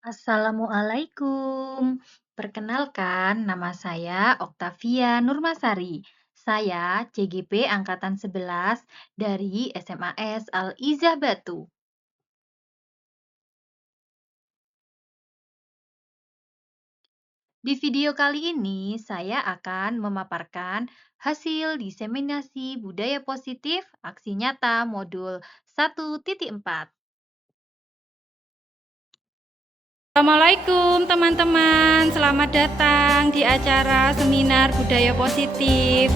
Assalamualaikum. Perkenalkan, nama saya Oktavia Nurmasari. Saya CGP Angkatan 11 dari SMAS Al-Izah Batu. Di video kali ini, saya akan memaparkan hasil diseminasi budaya positif aksi nyata modul 1.4. Assalamualaikum teman-teman, selamat datang di acara seminar budaya positif.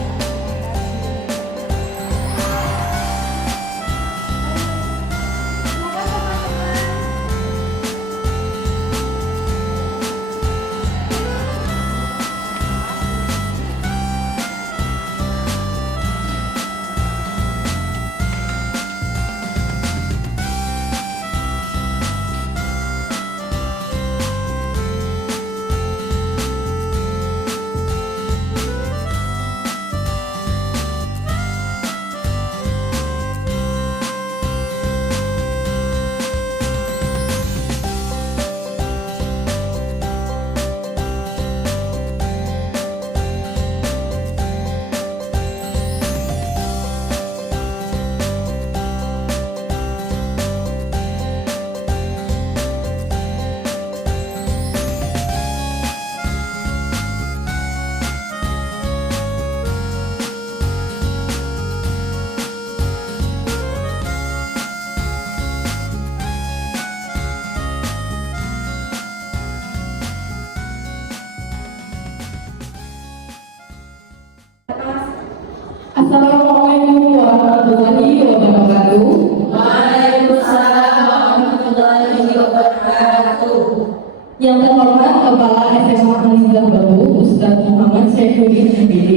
Assalamualaikum warahmatullahi wabarakatuh. Waalaikumsalam warahmatullahi wabarakatuh. Yang terhormat Kepala SMA Al-Izah Batu, Ustadz Muhammad Saifuddin MPD,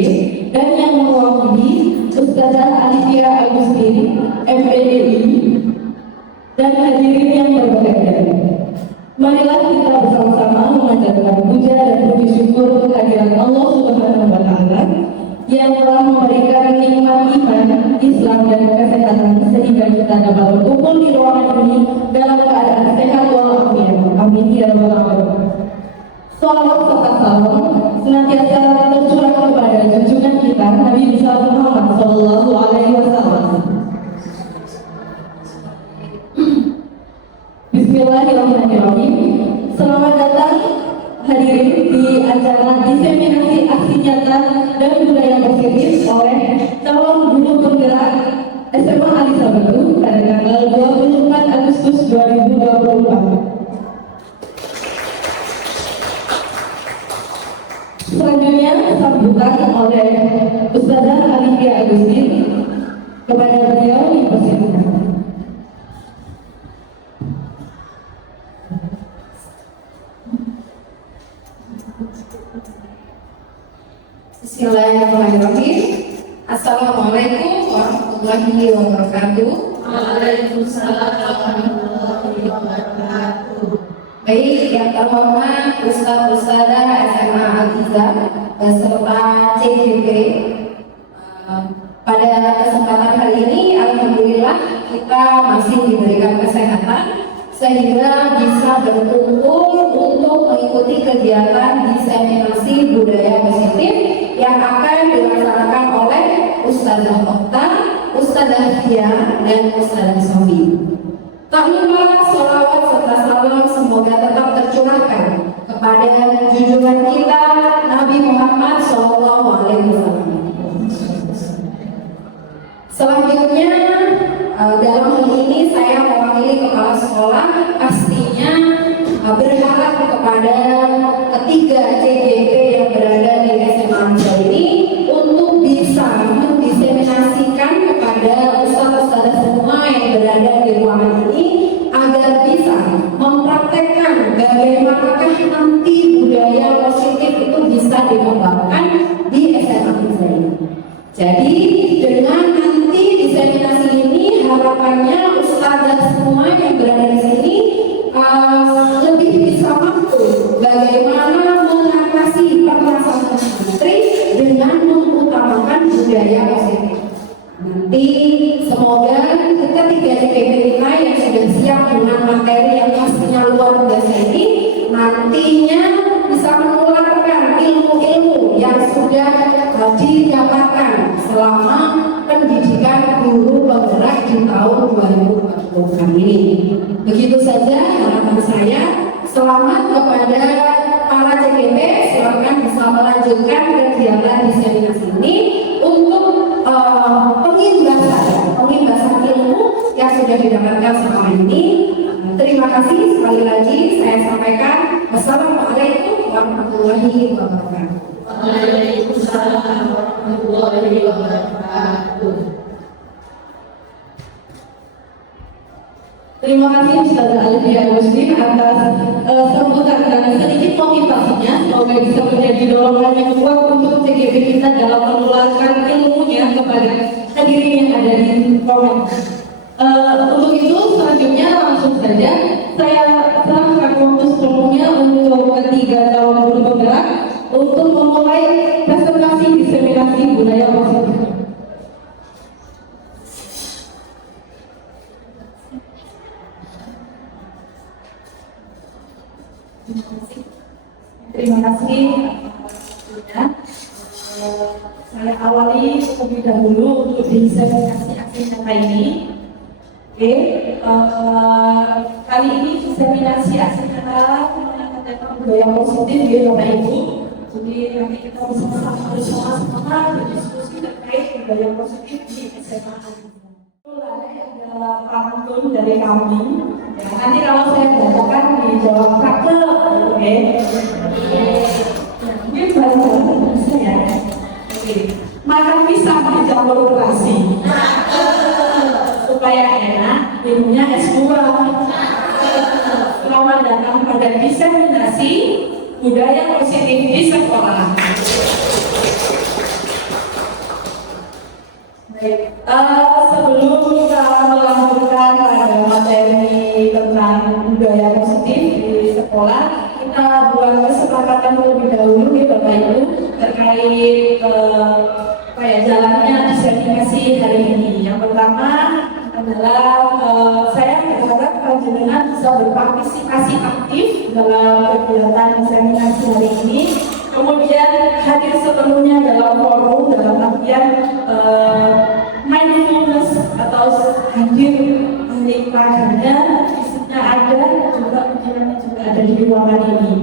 dan yang mewakili Ustazah Alifia Agustin, MPDI, dan hadirin yang berbahagia. Marilah kita bersama-sama mengajarkan puja dan puji syukur kehadiran Allah Subhanahu wa Ta'ala yang telah memberikan nikmat iman, Islam, dan kesehatan sehingga kita dapat berkumpul di ruangan ini dalam keadaan sehat walafiat. Amin ya rabbal alamin. Salawat serta salam senantiasa tercurah kepada junjungan kita Nabi besar Muhammad Sallallahu Alaihi Wasallam. Bismillahirrahmanirrahim. Selamat datang hadirin di acara diseminasi aksi nyata dan budaya positif oleh calon guru penggerak SMA Al-Izah Batu pada tanggal 24 Agustus 2024. Selanjutnya sambutan oleh Ustazah Alifia Agustin, kepada beliau dipersilakan. Bismillahirrahmanirrahim. Assalamualaikum warahmatullahi wabarakatuh. Waalaikumsalam warahmatullahi wabarakatuh. Baik, yang terhormat Ustaz-Ustazah SMA Al-Izah beserta CGP. Pada kesempatan hari ini, alhamdulillah kita masih diberikan kesehatan sehingga bisa berkumpul untuk mengikuti kegiatan diseminasi budaya positif yang akan dilaksanakan oleh Ustazah Okta, Ustazah Fia, dan Ustazah Sofi. Tak lupa sholawat serta salam semoga tetap tercurahkan kepada junjungan kita Nabi Muhammad SAW. Selanjutnya, dalam hal ini saya mewakili kepala sekolah pastinya berharap kepada ketiga CGP yang berada di SMA Al-Izah ini untuk bisa mendiseminasikan kepada ustadz-ustadzah semua yang berada di ruangan ini agar bisa mempraktekkan bagaimanakah nanti budaya positif itu bisa dikembangkan di SMA Al-Izah ini. Jadi dengan nanti diseminasi ini harapannya ustazah semua yang berada di sini lebih bisa mampu bagaimana mengatasi permasalahan industri dengan mengutamakan budaya positif. Nanti semoga kita tiga CPP kita yang sudah siap dengan materi yang pastinya luar biasa ini saja harapan saya. Selamat kepada para CGP, silakan bisa melanjutkan kegiatan diseminasi ini untuk pengimbasan ilmu yang sudah didapatkan selama ini. Terima kasih sekali lagi saya sampaikan. Wassalamualaikum warahmatullahi wabarakatuh. Waalaikumsalam warahmatullahi wabarakatuh. Terima kasih Ustazah Alifia Agustin atas sambutan dan sedikit motivasinya. Semoga bisa menjadi dorongan yang kuat untuk CGP kita dalam menularkan ilmunya kepada hadirin yang ada di ruangan. Untuk itu selanjutnya langsung saja saya serahkan waktu sepenuhnya untuk ketiga calon guru penggerak untuk memulai presentasi diseminasi budaya positif. Terima kasih. Saya awali terlebih dahulu untuk diseminasi aksi nyata ini. Oke, kali ini diseminasi aksi nyata menggunakan tema budaya positif ya Bapak Ibu. Jadi nanti kita bersama-sama berdiskusi terkait budaya positif di SMA. Mulai ada pantun dari kami. Ya, nanti kalau saya bacakan dijawab cakep, oke? Mungkin bareng-bareng bisa ya. Oke. Makan pisang dicampur terasi. Supaya enak, minumnya es buah. Selamat datang pada diseminasi budaya positif di sekolah. Baik, sebelum kita melanjutkan pada materi tentang budaya positif di sekolah, kita buat kesepakatan terlebih dahulu nih Bapak Ibu terkait jalannya diseminasi hari ini. Yang pertama adalah saya berharap panjenengan bisa berpartisipasi aktif dalam kegiatan diseminasi hari ini. Kemudian hadir sepenuhnya dalam forum dalam artian mindfulness atau hadir menikmatinya, isinya ada, juga pikirannya juga ada di ruangan ini.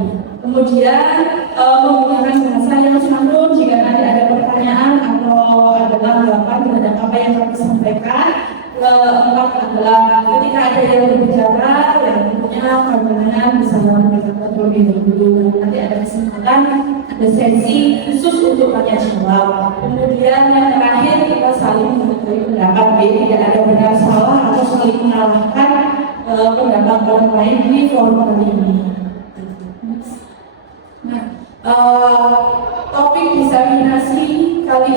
Kemudian menggunakan bahasa yang santun jika nanti ada pertanyaan atau ada tanggapan terhadap apa yang kami sampaikan. Keempat adalah ketika ada yang berbicara, yang tentunya pandangan bisa menyampaikan terlebih dahulu. Nanti ada kesempatan, ada sesi khusus untuk tanya jawab. Kemudian yang terakhir kita saling mengetahui pendapat, tidak ada benar salah atau saling mengalahkan pendapat orang lain di forum kali ini. Nah, topik diseminasi kali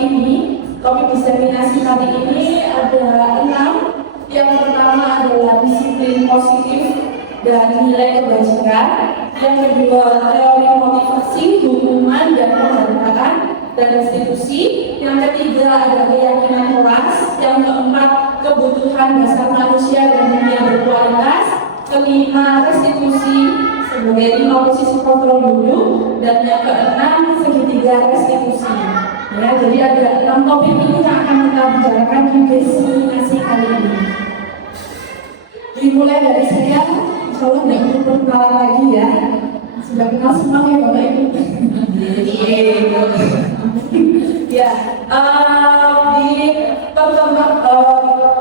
ini ada 6. Yang pertama adalah disiplin positif dan nilai kebajikan. Yang kedua, teori motivasi, hukuman dan penghargaan dan restitusi. Yang ketiga ada keyakinan kelas. Yang keempat, kebutuhan dasar manusia dan dunia berkualitas. Kelima, restitusi sebagai 5 posisi kontrol dulu. Dan yang keenam, segitiga restitusi. Ya, jadi ada 6 topik ini yang akan kita bicarakan di diseminasi kali ini. Dimulai dari saya, insya Allah tidak perlu perkenalan lagi ya. Sudah kenal semua ya Bapak Ibu. Ya, di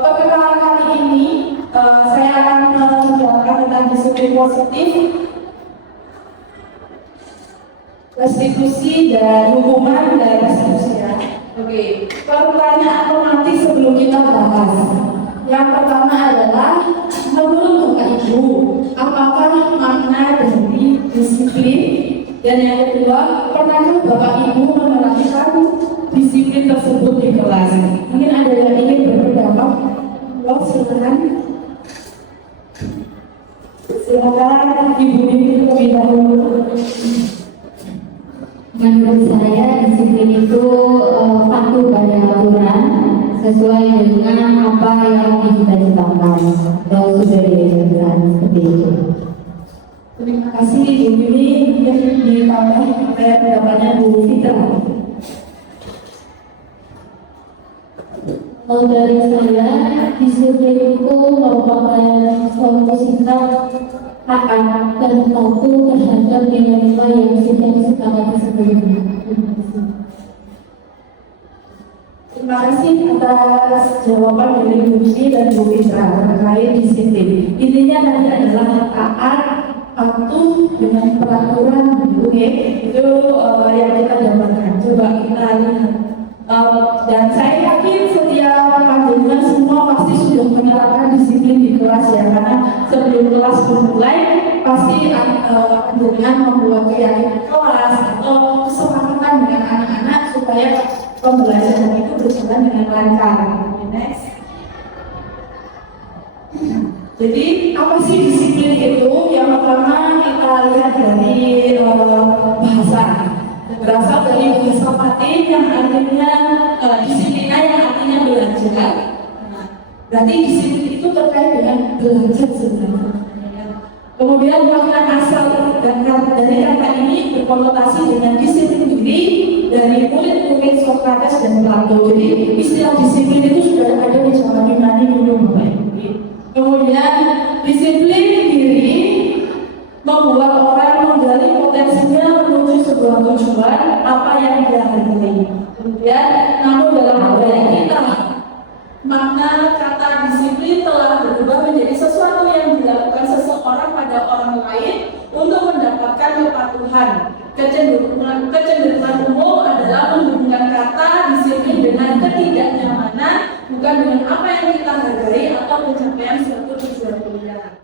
perkenalan kali ini saya akan menjelaskan tentang disiplin positif, restitusi dan hukuman dan restitusi ya. Oke, pertanyaan otomatis sebelum kita bahas. Yang pertama adalah menurut Bapak Ibu, apakah makna dari disiplin? Dan yang kedua, pernahkah Bapak Ibu menerapkan disiplin tersebut di kelas? Mungkin ada yang ingin berpendapat? Silakan. Silakan Ibu Bibi terlebih dahulu. Menurut saya disiplin itu patuh pada aturan sesuai dengan apa yang dicita-citakan atau sudah diajarkan seperti itu. Terima kasih Ibu Bibi. Mungkin ditambah pendapatnya Bu Fitra. Kalau dari saya, disiplin itu merupakan suatu sikap taat dan patuh terhadap nilai-nilai yang sudah disepakati sebelumnya. Terima kasih atas jawaban dari Bu Sri dan Bu Fitra terkait disiplin. Intinya tadi adalah taat, patuh dengan peraturan, gitu ya. Itu yang kita dapatkan. Coba kita lihat. Dan saya yakin setiap panjenengan semua pasti sudah menerapkan disiplin di kelas ya, karena sebelum kelas dimulai pasti panjenengan membuat keyakinan kelas atau kesepakatan dengan anak-anak supaya pembelajaran itu berjalan dengan lancar. Next. Jadi apa sih disiplin itu? Yang pertama kita lihat dari bahasa. Berasal dari bahasa Latin yang artinya disiplina, yang artinya belajar. Berarti disiplin itu terkait dengan belajar sebenarnya. Kemudian makna asal dari kata ini berkonotasi dengan disiplin diri dari murid-murid Sokrates dan Plato. Jadi istilah disiplin itu sudah ada di zaman Yunani dulu, Bapak Ibu. Kemudian disiplin diri membuat orang menggali potensinya menuju sebuah tujuan apa yang dia hargai. Kemudian, namun dalam budaya kita, makna kata disiplin telah berubah menjadi sesuatu yang dilakukan seseorang pada orang lain untuk mendapatkan kepatuhan. Kecenderungan umum adalah menghubungkan kata disiplin dengan ketidaknyamanan, bukan dengan apa yang kita hargai atau pencapaian suatu tujuan kuliah.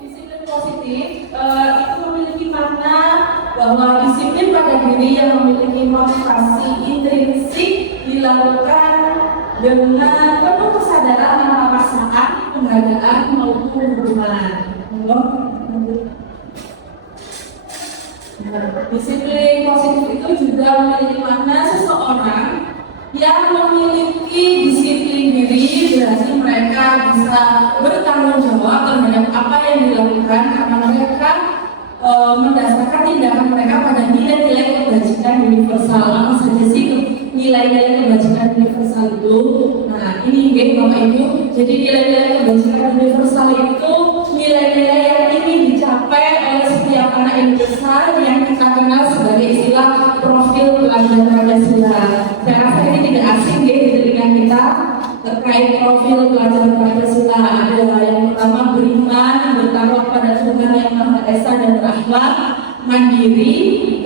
Disiplin positif itu memiliki makna bahwa disiplin pada diri yang memiliki motivasi intrinsik dilakukan dengan penuh kesadaran tanpa paksaan, penghargaan maupun hubungan. Disiplin positif itu juga memiliki makna seseorang yang memiliki disiplin diri, berarti mereka bisa bertanggung jawab terhadap apa yang dilakukan karena mereka mendasarkan tindakan mereka pada nilai-nilai kebajikan universal. Apa saja sih nilai-nilai kebajikan universal itu? Nah, ini Bapak Ibu. Jadi nilai-nilai kebajikan universal itu nilai-nilai yang ingin dicapai oleh setiap anak Indonesia yang kita kenal sebagai istilah profil pelajar Pancasila. Saya rasa ini tidak asing di telinga kita terkait profil pelajar Pancasila. Ada yang pertama beriman, bertakwa pada Tuhan yang Maha Esa dan berakhlak, mandiri,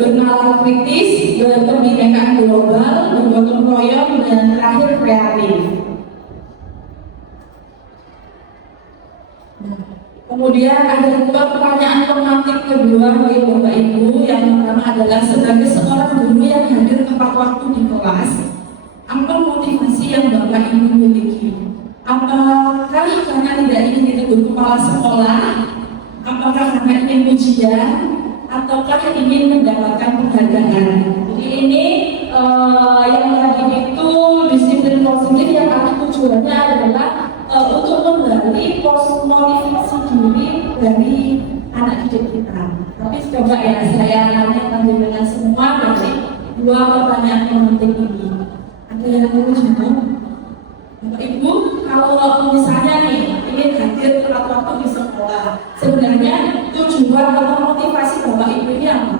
bernalar kritis, berkebinekaan global, bergotong royong, dan terakhir kreatif. Kemudian ada dua pertanyaan pemantik kedua bagi Bapak Ibu. Yang pertama adalah sebagai seorang guru yang hadir tepat waktu di kelas, apa motivasi yang Bapak Ibu miliki? Apakah karena tidak ingin ditegur kepala sekolah? Apakah karena ingin ujian? Ataukah ingin mendapatkan penghargaan? Jadi ini yang tadi itu disiplin positif yang tujuannya adalah untuk menggali motivasi diri dari anak didik kita. Tapi coba ya saya tanya dengan semua dari dua pertanyaan penting ini. Ada yang mau jawab? Bapak Ibu, kalau misalnya nih ingin hadir tepat waktu di sekolah, sebenarnya tujuan atau motivasi Bapak Ibu ini apa?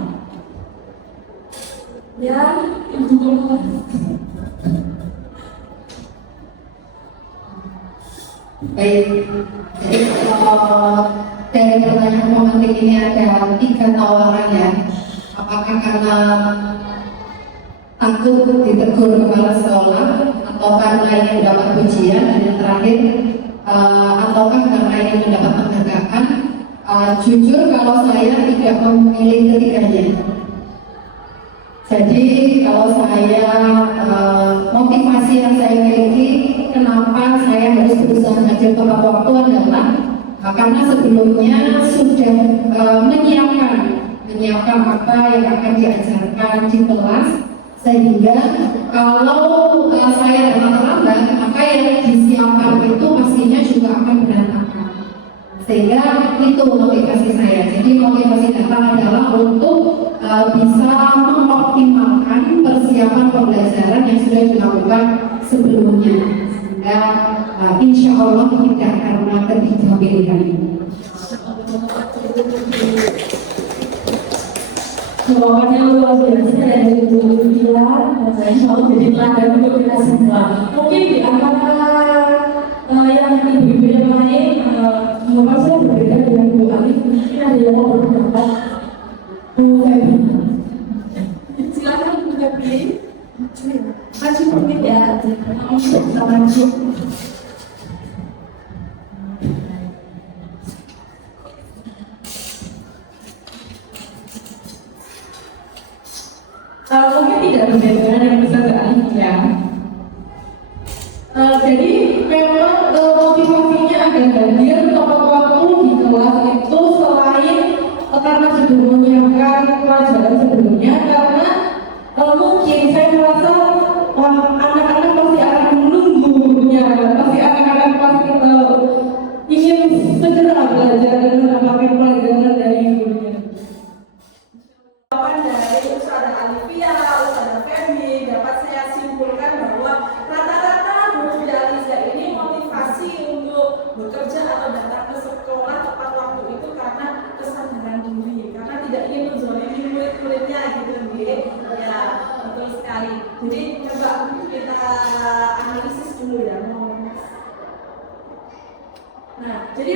Ya, Ibu. Baik, jadi dari pertanyaan pemantik ini ada 3 tawaran ya. Apakah karena takut ditegur kepala sekolah, atau karena ingin mendapat ujian, dan yang terakhir ataukah karena ingin mendapat penghargaan? Jujur kalau saya tidak memilih ketiganya. Jadi kalau saya motivasi yang saya miliki, kenapa saya harus berusaha hadir tepat waktu adalah karena sebelumnya sudah menyiapkan apa yang akan diajarkan di kelas, sehingga kalau saya datang terlambat, maka yang disiapkan itu pastinya juga akan berantakan. Sehingga itu motivasi saya. Jadi motivasi datang adalah untuk bisa mengoptimalkan persiapan pembelajaran yang sudah dilakukan sebelumnya. Sehingga insya Allah tidak karena ketiga pilihan ini. jawabannya luar biasa dari Bu Ila, insya Allah jadi teladan untuk kita semua. Mungkin di antara yang ibu-ibu yang lain, jawaban saya berbeda dengan Bu Alif. Mungkin ada yang mau berpendapat. Bu Febri, silakan Bu Febri. Maju mungkin ya, maju. Mungkin tidak berbeda yang bisa Alif ya. Jadi memang motivasinya agar hadir tepat waktu di kelas itu selain karena sudah menyiapkan pelajaran sebelumnya, karena mungkin saya merasa anak-anak pasti akan menunggu gurunya, pasti anak-anak pasti ingin segera belajar dan mendapatkan pelajaran dari gurunya. Jawaban dari Ustazah Alifia, Ustazah Femi dapat saya simpulkan bahwa rata-rata guru Aliza ini motivasi untuk bekerja atau datang ke sekolah tepat waktu itu karena kesadaran diri, karena tidak ingin menzalimi murid-muridnya gitu ya, betul sekali. Jadi coba kita analisis dulu ya. Nah, jadi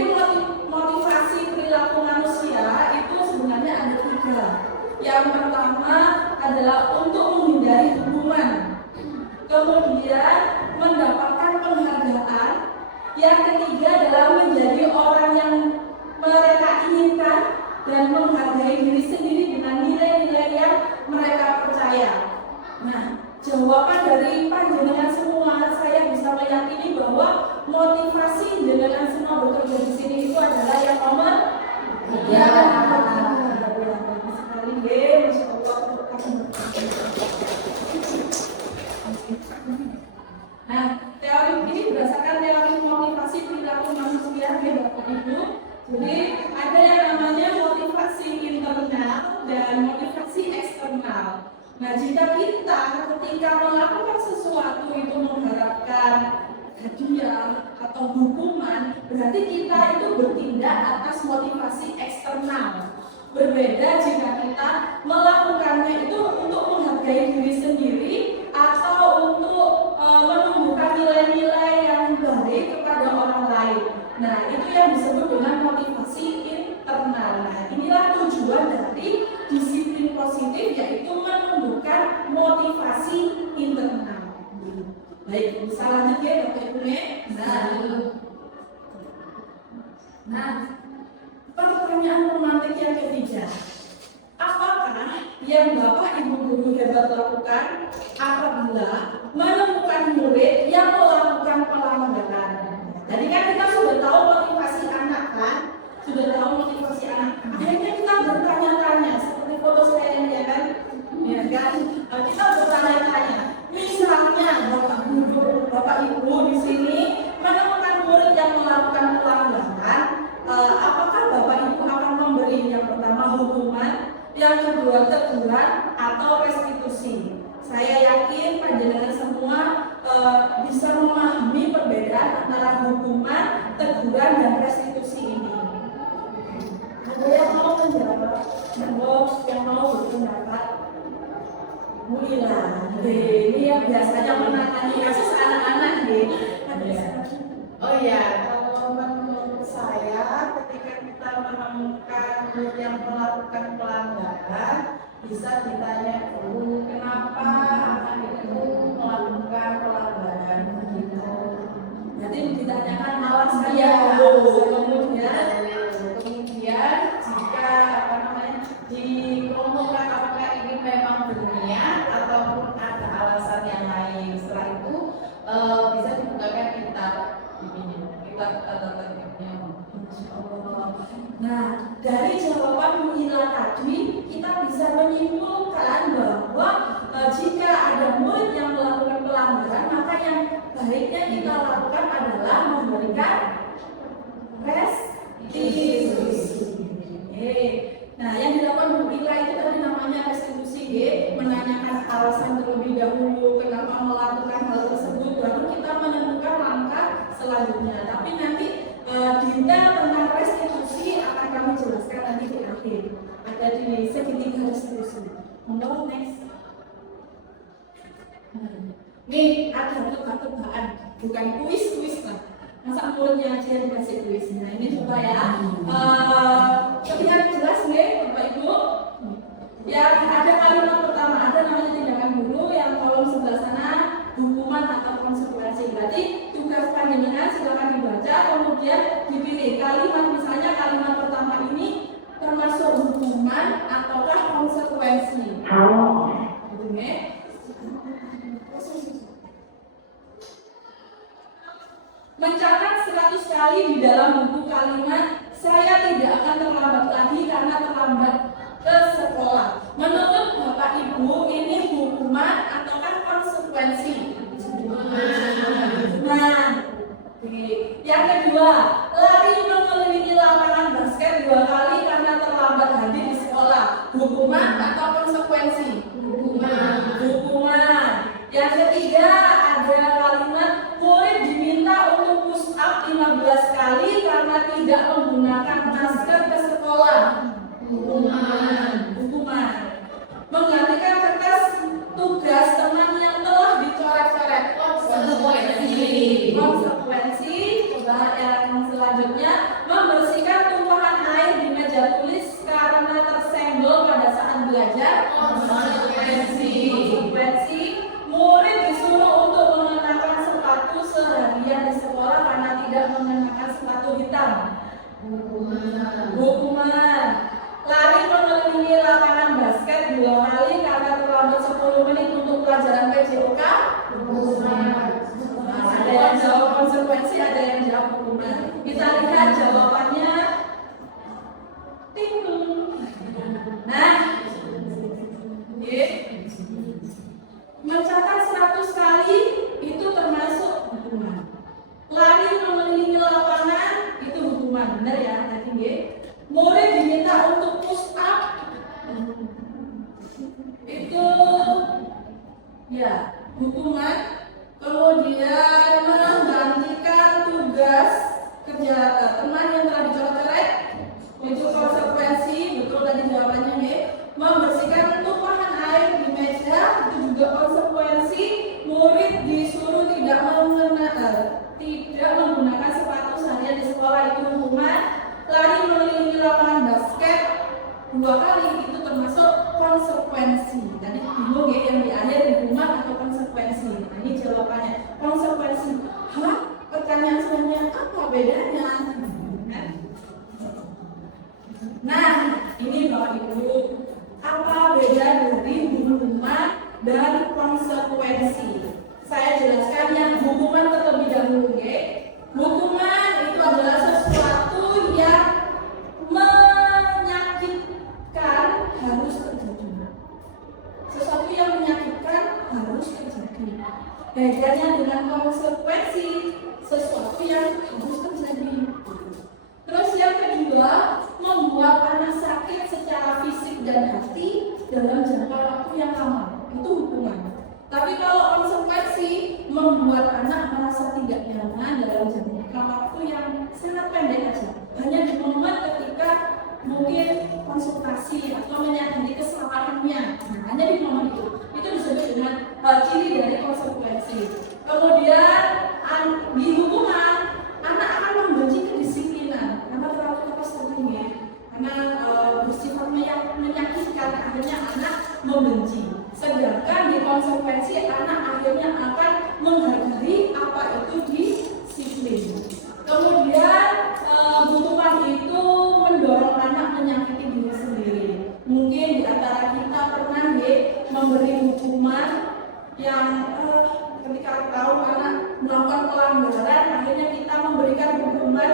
motivasi perilaku manusia itu sebenarnya ada 3. Yang pertama adalah untuk menghindari hukuman, kemudian mendapatkan penghargaan, yang ketiga adalah menjadi orang yang mereka inginkan dan menghargai diri sendiri dengan nilai-nilai yang mereka percaya. Nah, jawaban dari panjenengan semua, saya bisa meyakini bahwa motivasi jenengan semua bekerja di sini itu adalah yang nomor 3. Nah, teori ini berdasarkan teori motivasi perilaku manusia ya Bapak Ibu. Jadi ada yang namanya motivasi internal dan motivasi eksternal. Nah, jika kita ketika melakukan sesuatu itu mengharapkan hadiah atau hukuman, berarti kita itu bertindak atas motivasi eksternal. Berbeda jika kita melakukannya itu untuk menghargai diri sendiri atau untuk menumbuhkan nilai-nilai yang baik kepada orang lain. Nah, itu yang disebut dengan motivasi internal. Nah, inilah tujuan dari disiplin positif, yaitu menumbuhkan motivasi internal. Baik, selanjutnya Bapak Ibu. Nah, pertanyaan romantik yang ketiga, apakah yang Bapak Ibu guru hebat lakukan apabila menemukan murid yang melakukan pelanggaran? Tadi kan kita sudah tahu motivasi anak kan? Sudah tahu motivasi anak. Akhirnya kita bertanya-tanya, seperti foto saya ini ya kan? Ya kan? Kita bertanya-tanya. Misalnya Bapak Ibu di sini menemukan murid yang melakukan pelanggaran, apakah Bapak Ibu akan memberi yang pertama hukuman, yang kedua teguran atau restitusi? Saya yakin panjenengan semua bisa memahami perbedaan antara hukuman, teguran, dan restitusi ini. Ada yang mau menjawab? Yang mau berpendapat? Bu Ila, ini yang biasanya menangani kasus anak-anak nih. Oh iya, kalau menurut saya ketika kita menemukan murid yang melakukan pelanggaran, bisa ditanya dulu kenapa anak itu melakukan pelanggaran gitu. Jadi ditanyakan alasannya dulu, kemudian jika dikelompokkan apakah ini memang berniat ataupun ada alasan yang lain. Setelah itu bisa dibukakan kitab tertibnya. Nah, dari jawaban Bu Ila tadi kita bisa menyimpulkan bahwa jika ada murid yang melakukan pelanggaran, maka yang baiknya kita lakukan adalah memberikan restitusi. Nah, yang dilakukan Bu Ila itu tadi namanya restitusi, menanyakan alasan terlebih dahulu kenapa melakukan hal tersebut, baru kita menentukan langkah selanjutnya. Tapi nanti detail tentang restitusi akan kami jelaskan nanti di akhir. Ada ada di segitiga garis lurus ini. Monggo next. Nih ada tebak-tebakan, bukan kuis lah. Masa mulutnya aja yang dikasih kuis. Nah ini coba ya. Terlihat jelas nih Bapak Ibu. Yang ada kalimat pertama ada namanya tindakan guru, yang kolom sebelah sana hukuman atau konsekuensi. Berarti tugas panjenengan silakan dibaca, kemudian dipilih kalimat, misalnya kalimat pertama ini termasuk hukuman ataukah konsekuensi. Oke. Mencatat 100 kali di dalam buku kalimat saya tidak akan terlambat lagi karena terlambat ke sekolah. Menurut Bapak Ibu ini hukuman ataukah konsekuensi? Nah, yang kedua, lari mengelilingi lapangan basket 2 kali karena terlambat hadir di sekolah. Hukuman atau konsekuensi? Hukuman. Yang ketiga, ada kalimat murid diminta untuk push up 15 kali karena tidak menggunakan masker ke sekolah. Hukuman. Menggantikan kertas tugas teman yang telah dicoret-coret. Konsekuensi. Coba yang selanjutnya, membersihkan tumpahan air di meja tulis karena tersenggol pada saat belajar. Konsekuensi. Murid disuruh untuk mengenakan sepatu seharian di sekolah karena tidak mengenakan sepatu hitam. Hukuman. Lari mengelilingi lapangan basket 2 kali karena terlambat 10 menit untuk pelajaran PJOK. Ada yang jawab konsekuensi, ada yang jawab hukuman. Kita lihat jawabannya. Ting. Nah, mencatat 100 kali itu termasuk hukuman. Lari mengelilingi lapangan itu hukuman, benar ya tadi nggih. Murid diminta untuk push up itu ya hukuman. Kemudian menggantikan tugas kerja teman yang telah dicoret-coret itu konsekuensi, betul tadi jawabannya nggih. Membersihkan tumpahan air di meja itu juga konsekuensi. Murid disuruh tidak menggunakan sepatu seharian di sekolah itu hukuman. Lari mengelilingi lapangan basket 2 kali itu termasuk konsekuensi. Tadi bingung ya yang di akhir hukuman atau konsekuensi. Nah ini jawabannya konsekuensi. Hah? Pertanyaan selanjutnya apa bedanya? Nah ini Bapak Ibu, apa beda dari hukuman dan konsekuensi? Saya jelaskan yang hukuman terlebih dahulu. Hukuman itu adalah sesuatu yang menyakitkan harus terjadi. Sesuatu yang menyakitkan harus terjadi. Bedanya dengan konsekuensi, sesuatu yang harus terjadi. Terus yang kedua, membuat anak sakit secara fisik dan hati dalam jangka waktu yang lama. Itu hukuman. Tapi kalau konsekuensi, membuat anak merasa tidak nyaman dalam jangka waktu yang sangat pendek aja. Hanya di momen ketika mungkin konsultasi atau menyadari kesalahannya. Nah, hanya di momen itu disebut dengan ciri dari konsekuensi. Kemudian di hukuman, anak akan membenci kedisiplinan karena terlalu keras tadi, karena bersifat menyakitkan, akhirnya anak membenci. Sedangkan di konsekuensi, anak akhirnya akan menghargai apa itu disiplin. Kemudian hukuman itu mendorong anak menyakiti diri sendiri. Mungkin di antara kita pernah memberi hukuman yang ketika tahu anak melakukan pelanggaran, akhirnya kita memberikan hukuman,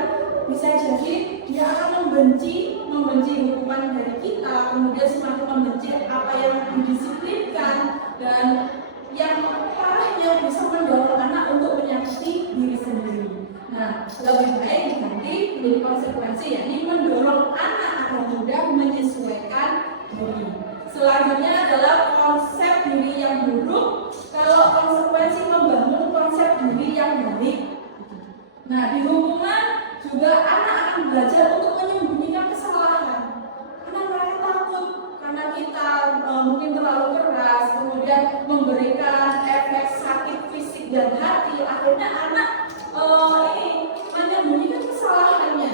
bisa jadi dia akan membenci hukuman dari kita, kemudian semakin membenci apa yang didisiplinkan, dan yang parahnya bisa mendorong anak untuk menyakiti diri sendiri. Nah, lebih baik diganti menjadi konsekuensi, yakni mendorong anak agar mudah menyesuaikan diri. Selanjutnya adalah konsep diri yang buruk. Kalau konsekuensi membangun konsep diri yang baik. Nah, di hukuman juga anak akan belajar untuk menyembunyikan kesalahan. Karena mereka takut mungkin terlalu keras, kemudian memberikan efek sakit fisik dan hati, akhirnya anak ini menyembunyikan kesalahannya.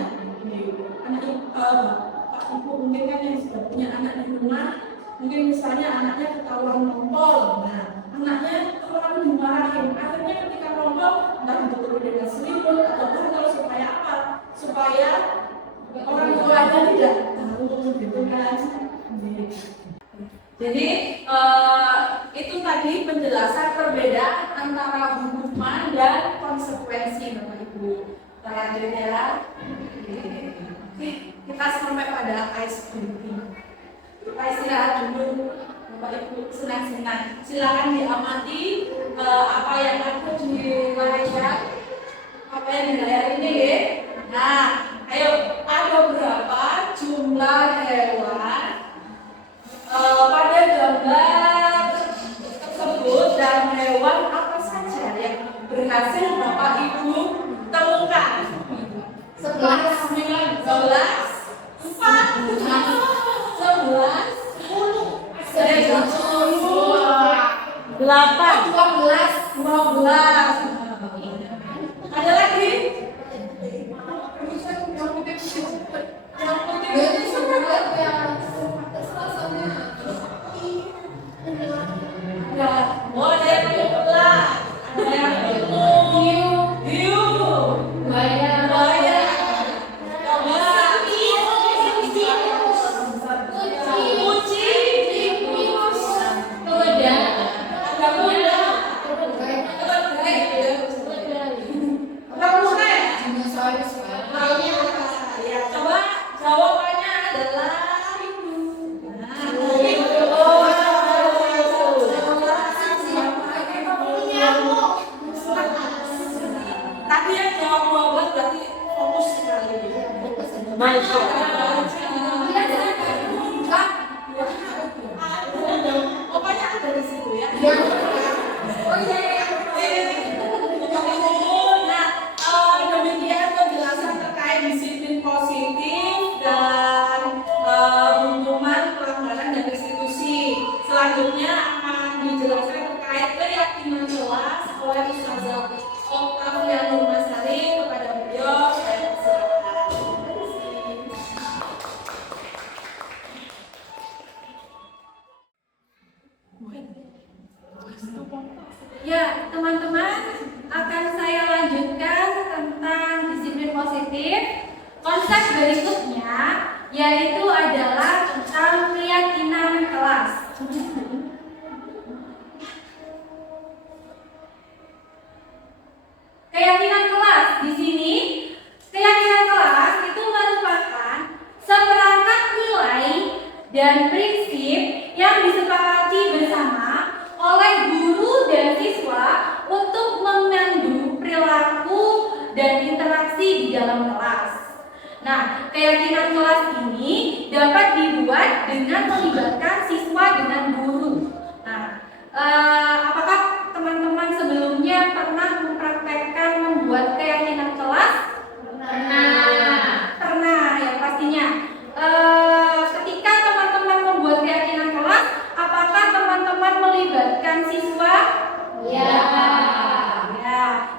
Anak Pak Ibu mungkin kan yang sudah punya anak di rumah, mungkin misalnya anaknya ketahuan ngompol, nah anaknya terlalu dimarahin, akhirnya ketika ngompol entah ditutupi dengan selimut atau terus supaya apa? Supaya orang tuanya tidak tahu gitu kan. Jadi itu tadi penjelasan perbedaan antara hukuman dan konsekuensi Bapak Ibu. Selanjutnya kita sampai pada ice breaking. Kita istirahat dulu Bapak Ibu, senang-senang. Silakan diamati apa yang ada di layar, apa yang di layar ini ya. Nah, ayo ada berapa jumlah hewan pada gambar tersebut dan hewan apa saja yang berhasil Bapak Ibu temukan? 11, 9, 12, 4, 11, 10, 8, 12. Ada lagi? Yang putih itu sebenarnya ya, boleh pulang. Ada yang hiu, buaya, jawabannya adalah tadi yang jawab 12 berarti fokus sekali. Pokoknya ada di situ ya. Nah, demikian penjelasan terkait disiplin positif dan hukuman pelanggaran dan restitusi. Selanjutnya akan dijelaskan terkait keyakinan kelas oleh Ustazah Oktavia Nurmasari. Kepada beliau saya persilakan. Ya, teman-teman, akan saya lanjutkan tentang disiplin positif. Konsep berikutnya yaitu adalah tentang keyakinan kelas. Keyakinan kelas di sini, keyakinan kelas itu merupakan seperangkat nilai dan prinsip yang disepakati bersama oleh guru dan siswa untuk memandu perilaku dan interaksi di dalam kelas. Nah, keyakinan kelas ini dapat dibuat dengan melibatkan siswa dengan guru. Nah, apakah teman-teman sebelumnya pernah mempraktekkan membuat keyakinan kelas? Pernah ya pastinya. Ketika teman-teman membuat keyakinan kelas, apakah teman-teman melibatkan siswa? Ya.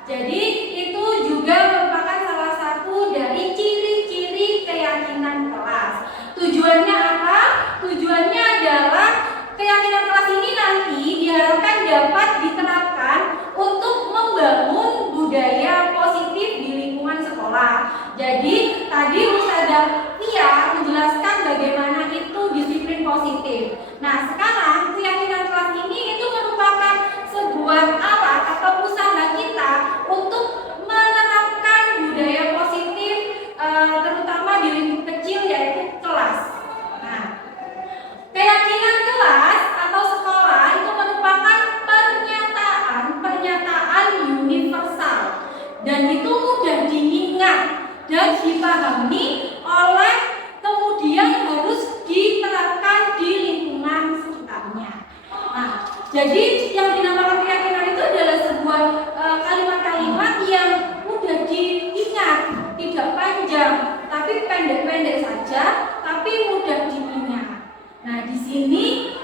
Jadi itu juga merupakan salah satu dari ciri-ciri keyakinan kelas. Tujuannya apa? Tujuannya adalah keyakinan kelas ini nanti diharapkan dapat diterapkan untuk membangun budaya positif di lingkungan sekolah. Jadi tadi Ustazah Tia menjelaskan bagaimana itu disiplin positif. Nah, sekarang keyakinan kelas ini itu merupakan sebuah alat atau usaha kita untuk menerapkan budaya positif terutama di lingkup kecil yaitu kelas. Nah, keyakinan kelas atau sekolah itu merupakan pernyataan universal dan itu mudah diingat dan dipahami oleh kemudian harus diterapkan di lingkungan sekitarnya. Nah, jadi yang dinamakan keyakinan itu adalah sebuah kalimat-kalimat yang mudah diingat, tidak panjang, tapi pendek-pendek saja, tapi mudah diingat. Nah, di sini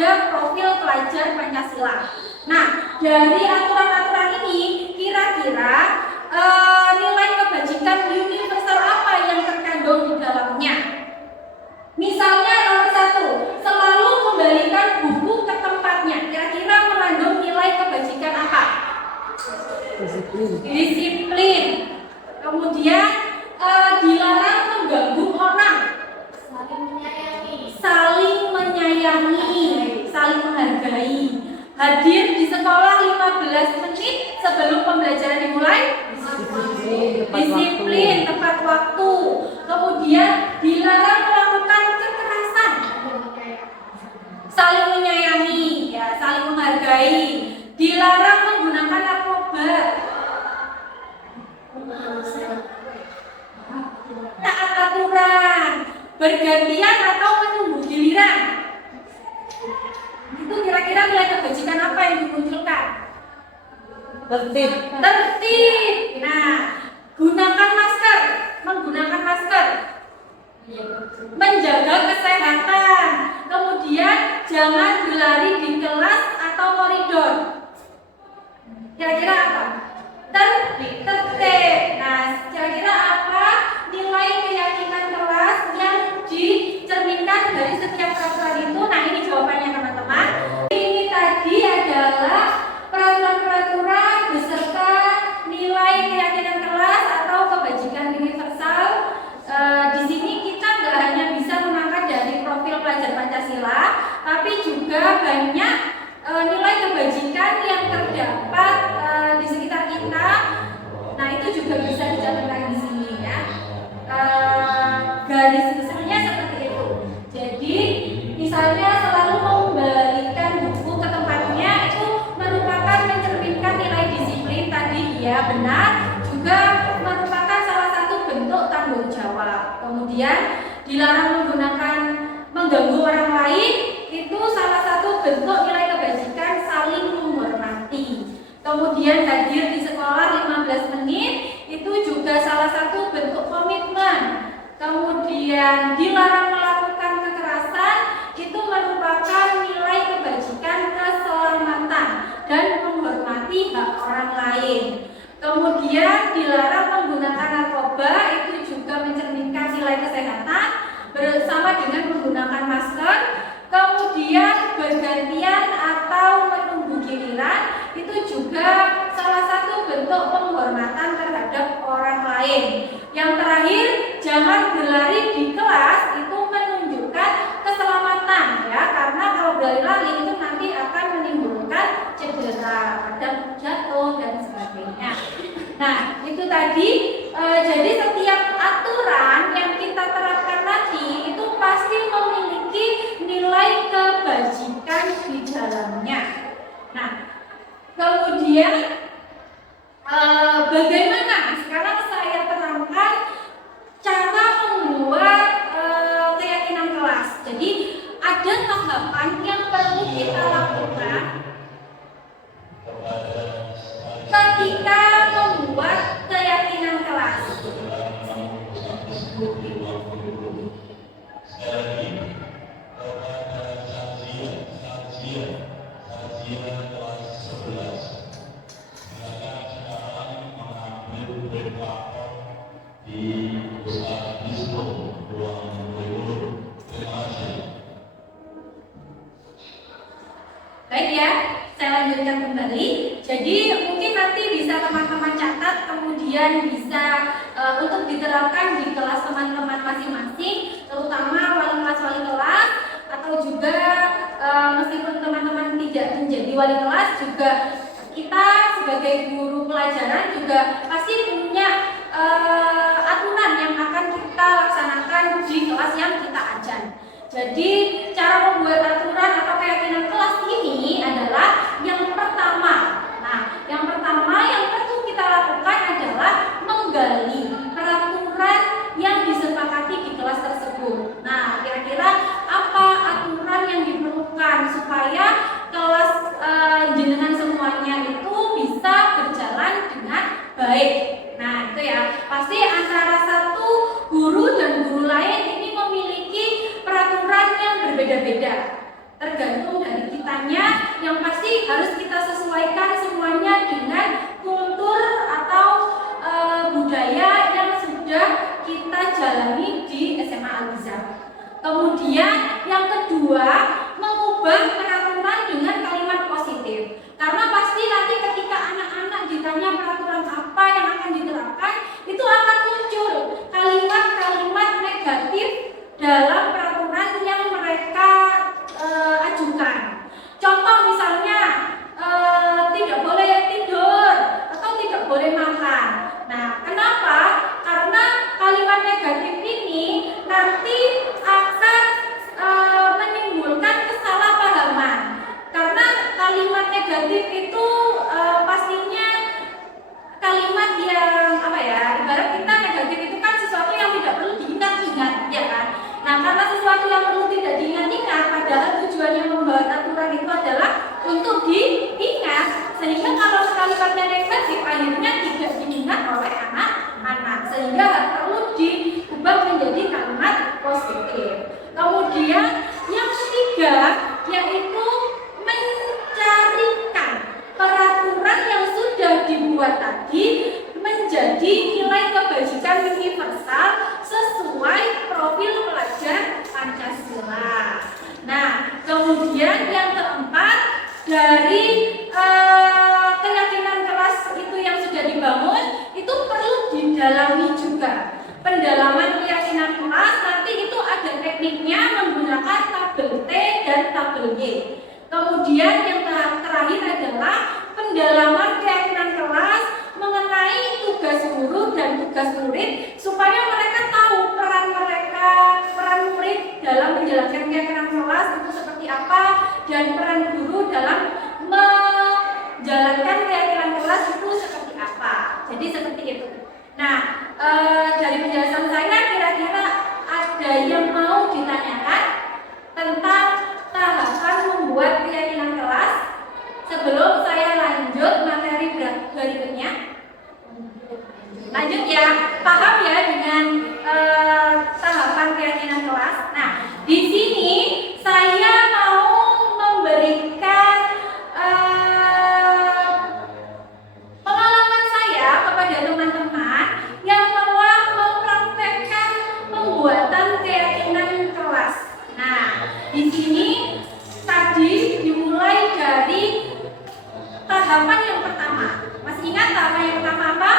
ada profil pelajar Pancasila. Nah, dari aturan-aturan ini kira-kira nilai kebajikan universal apa yang terkandung di dalamnya? Misalnya nomor 1, selalu kembalikan buku ke tempatnya. Kira-kira mengandung nilai kebajikan apa? Disiplin. Kemudian dilarang mengganggu orang. Saling menyayangi, saling menghargai. Hadir di sekolah 15 menit sebelum pembelajaran dimulai. Disiplin, tepat waktu. Kemudian dilarang melakukan kekerasan. Saling menyayangi, ya, saling menghargai. Dilarang menggunakan narkoba. Taat aturan, bergantian atau menunggu giliran. Itu kira-kira nilai kebajikan apa yang dimunculkan? Tertib. Nah, gunakan masker, menggunakan masker, menjaga kesehatan. Kemudian jangan berlari di kelas atau koridor. Kira-kira apa? Tertib. Nah, kira-kira apa nilai keyakinan kelas yang dicerminkan dari setiap peraturan itu? Nah, ini jawabannya teman-teman. Ini tadi adalah peraturan-peraturan beserta nilai keyakinan kelas atau kebajikan universal. Di sini kita nggak hanya bisa mengangkat dari profil pelajar Pancasila, tapi juga banyak nilai kebajikan yang terdapat di sekitar kita. Nah, itu juga bisa dijabarkan di sini ya. Garis besarnya seperti itu. Jadi, misalnya selalu mengembalikan buku ke tempatnya itu merupakan mencerminkan nilai disiplin tadi, ya benar. Juga merupakan salah satu bentuk tanggung jawab. Kemudian dilarang mengganggu orang lain, itu salah satu bentuk nilai kebajikan saling menghormati. Kemudian hadir di sekolah 15 menit, itu juga salah satu bentuk komitmen. Kemudian dilarang melakukan kekerasan, itu merupakan nilai kebajikan keselamatan dan menghormati hak orang lain. Kemudian dilarang menggunakan narkoba, itu juga mencerminkan nilai kesehatan bersama dengan menggunakan masker. Kemudian bergantian atau menunggu giliran, itu juga salah satu bentuk penghormatan terhadap orang lain. Yang terakhir, jangan berlari di kelas, itu menunjukkan keselamatan ya, karena kalau berlari itu nanti akan menimbulkan cedera, kadang jatuh dan sebagainya. Nah, itu tadi jadi setiap aturan yang kita terapkan nanti itu pasti memiliki nilai kebajikan di dalamnya. Nah, kemudian bagaimana sekarang saya terangkan cara membuat keyakinan kelas. Jadi ada tahapan yang perlu kita lakukan ketika membuat keyakinan kelas. Baik ya, saya lanjutkan kembali. Jadi mungkin nanti bisa teman-teman catat, kemudian bisa untuk diterapkan di kelas teman-teman masing-masing, terutama wali kelas atau juga meskipun teman-teman tidak menjadi wali kelas, juga kita sebagai guru pelajaran juga pasti punya aturan yang akan kita laksanakan di kelas yang kita ajar. Jadi cara membuat aturan atau keyakinan kelas ini adalah yang pertama. Nah, yang pertama yang perlu kita lakukan adalah menggali peraturan yang disepakati di kelas tersebut. Nah, kira-kira apa aturan yang diperlukan supaya kelas jenengan semuanya itu bisa berjalan dengan baik. Nah, itu ya. Pasti antara satu guru dan guru lain ini memiliki peraturan yang berbeda-beda. harus kita sesuaikan semuanya dengan kultur atau budaya yang sudah kita jalani di SMA Al-Azhar. Kemudian yang kedua, mengubah peraturan dengan kalimat positif. Karena pasti nanti ketika anak-anak ditanya peraturan apa yang akan diterapkan, itu akan muncul kalimat-kalimat negatif dalam peraturan yang mereka ajukan. Contoh misalnya tidak boleh tidur atau tidak boleh makan. Nah, kenapa? Karena kalimat negatif ini nanti akan menimbulkan kesalahpahaman. Karena kalimat negatif itu pastinya kalimat yang ibarat kita negatif itu kan sesuatu yang tidak perlu diingat-ingat, ya kan? Nah, karena sesuatu yang perlu tidak diingat-ingat, padahal tujuannya membuat aturan itu adalah untuk diingat, sehingga kalau kalimatnya negatif akhirnya tidak diingat oleh anak-anak, sehingga perlu diubah menjadi kalimat positif. Kemudian yang ketiga yaitu mencarikan peraturan yang sudah dibuat tadi menjadi nilai kebajikan universal sesuai profil pelajar Pancasila. Nah, kemudian yang keempat, dari keyakinan kelas itu yang sudah dibangun itu perlu didalami juga. Pendalaman keyakinan kelas nanti itu ada tekniknya menggunakan tabel T dan tabel Y. Kemudian yang terakhir adalah pendalaman keyakinan kelas mengenai tugas guru dan tugas murid supaya mereka tahu peran murid dalam menjalankan keyakinan kelas itu seperti apa dan peran guru dalam menjalankan keyakinan kelas itu seperti apa. Jadi seperti itu. Nah, dari penjelasan saya kira-kira ada yang mau ditanyakan tentang tahapan membuat keyakinan kelas sebelum saya lanjut materi berikutnya. Lanjut ya, paham ya dengan tahapan keyakinan kelas. Nah, di sini saya mau memberikan pengalaman saya kepada teman-teman yang telah mempraktekkan pembuatan keyakinan kelas. Nah, di sini tadi dimulai dari tahapan yang pertama. Masih ingat tahapan yang pertama apa?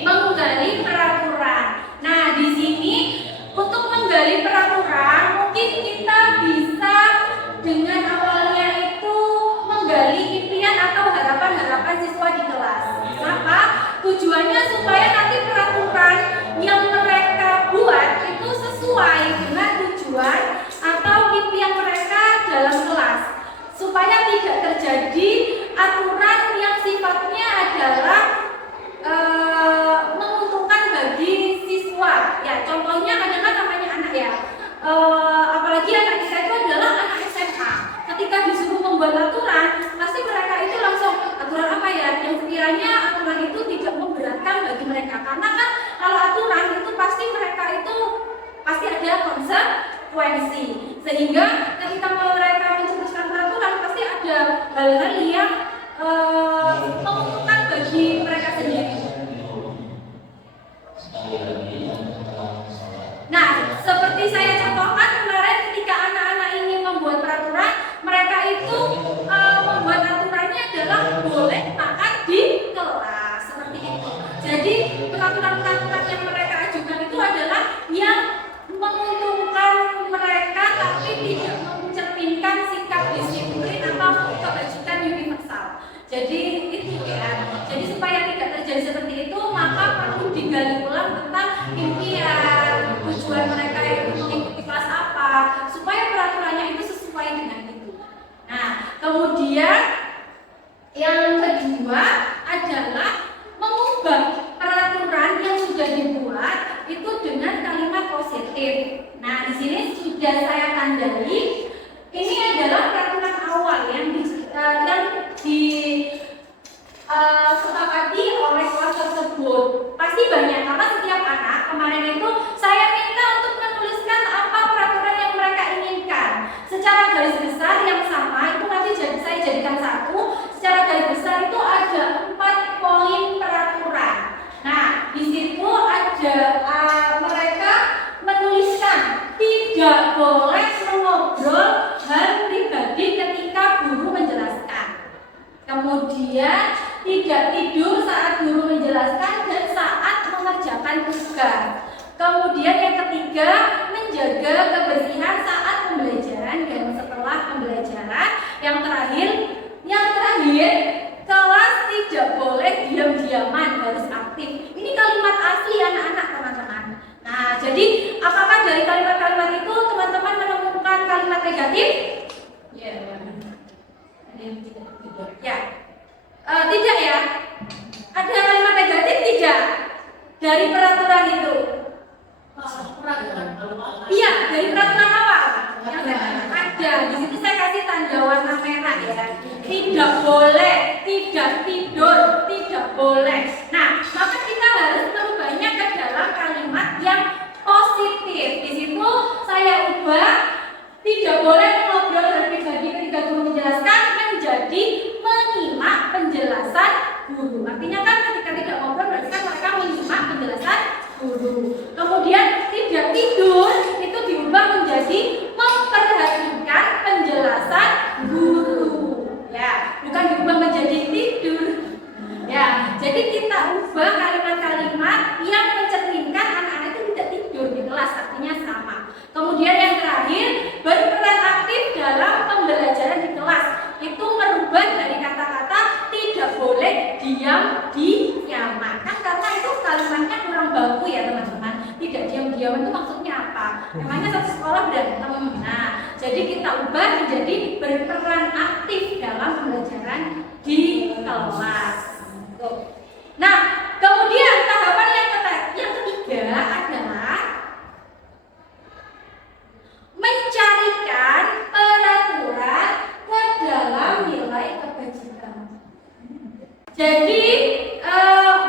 Menggali peraturan. Nah, di sini untuk menggali peraturan mungkin kita bisa dengan awalnya itu menggali impian atau harapan-harapan siswa di kelas. Kenapa? Tujuannya supaya nanti peraturan yang mereka buat itu sesuai dengan tujuan atau impian mereka dalam kelas, supaya tidak terjadi aturan yang sifatnya adalah menguntungkan bagi siswa. Ya, contohnya adalah namanya anak ya. Apalagi anak kita itu adalah anak SMA. Ketika disuruh membuat aturan, pasti mereka itu langsung aturan apa ya? Yang sekiranya aturan itu tidak memberatkan bagi mereka. Karena kan kalau aturan itu pasti mereka itu pasti ada konsekuensi. Sehingga ketika mereka mencetuskan peraturan pasti ada hal-hal yang menguntungkan bagi mereka sendiri. Nah, seperti saya contohkan kemarin ketika anak-anak ini membuat peraturan, mereka itu membuat aturannya adalah boleh makan di kelas, seperti itu. Jadi peraturan-peraturan yang mereka ajukan itu adalah yang menguntungkan mereka tapi tidak mencerminkan sikap disiplin atau kebajikan universal. Jadi itu ya. Jadi supaya tidak terjadi seperti itu, maka perlu digali ulang tentang impian, tujuan mereka itu mengikuti kelas apa, supaya peraturannya itu sesuai dengan itu. Nah, kemudian yang kedua adalah mengubah peraturan yang sudah kemudian tidak tidur saat guru menjelaskan dan saat mengerjakan tugas. Kemudian yang ketiga, menjaga kebersihan saat pembelajaran dan setelah pembelajaran. Yang terakhir, kelas tidak boleh diam-diaman, harus aktif. Ini kalimat asli anak-anak, teman-teman. Nah, jadi apakah dari kalimat-kalimat itu teman-teman menemukan kalimat negatif? Ya. Ya. Tidak ya? Ada kalimat negatif tidak dari peraturan itu? Iya, dari peraturan awal. Ada. Di situ saya kasih tanda warna merah ya. Tidak boleh, tidak tidur, tidak boleh. Nah, maka kita harus merubahnya ke dalam kalimat yang positif. Di situ saya ubah tidak boleh mengobrol dan pribadi ketika guru menjelaskan menjadi menyimak penjelasan guru. Artinya kan ketika tidak ngobrol berarti kan mereka menyimak penjelasan guru. Kemudian tidak tidur itu diubah menjadi memperhatikan penjelasan guru. Ya, bukan diubah menjadi tidur. Ya, jadi kita ubah kalimat-kalimat yang mencerminkan anak-anak itu tidak tidur di kelas, artinya sama. Kemudian yang terakhir, berperan aktif dalam pembelajaran di kelas. Itu merubah dari kata-kata tidak boleh diam di nyaman. Kan karena itu kalimatnya kurang baku ya teman-teman. Tidak diam-diam itu maksudnya apa? Namanya satu sekolah berantem. Nah, jadi kita ubah menjadi berperan aktif dalam pembelajaran di kelas. Nah, kemudian tahapan yang ketiga adalah mencarikan peraturan ke dalam nilai kebajikan. Jadi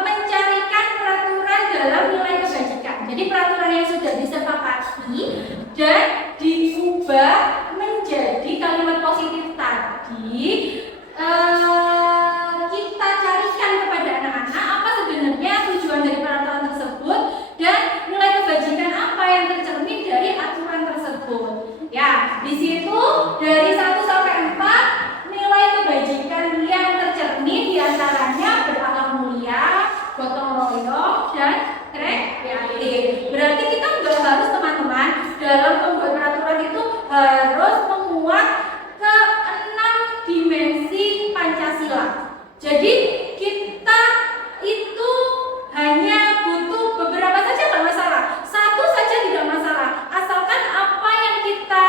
mencarikan peraturan dalam nilai kebajikan. Jadi peraturan yang sudah disepakati dan diubah menjadi kalimat positif tadi. Kita carikan kepada anak-anak apa sebenarnya tujuan dari peraturan tersebut dan nilai kebajikan apa yang tercermin dari aturan tersebut. Ya, di situ dari 1 sampai 4 nilai kebajikan yang tercermin diantaranya berakhlak mulia, gotong royong, dan kreatif. Berarti kita nggak harus teman-teman dalam membuat peraturan itu harus memuat ke 6 dimensi Pancasila. Jadi kita itu hanya butuh beberapa saja nggak masalah, satu saja tidak masalah, asalkan apa yang kita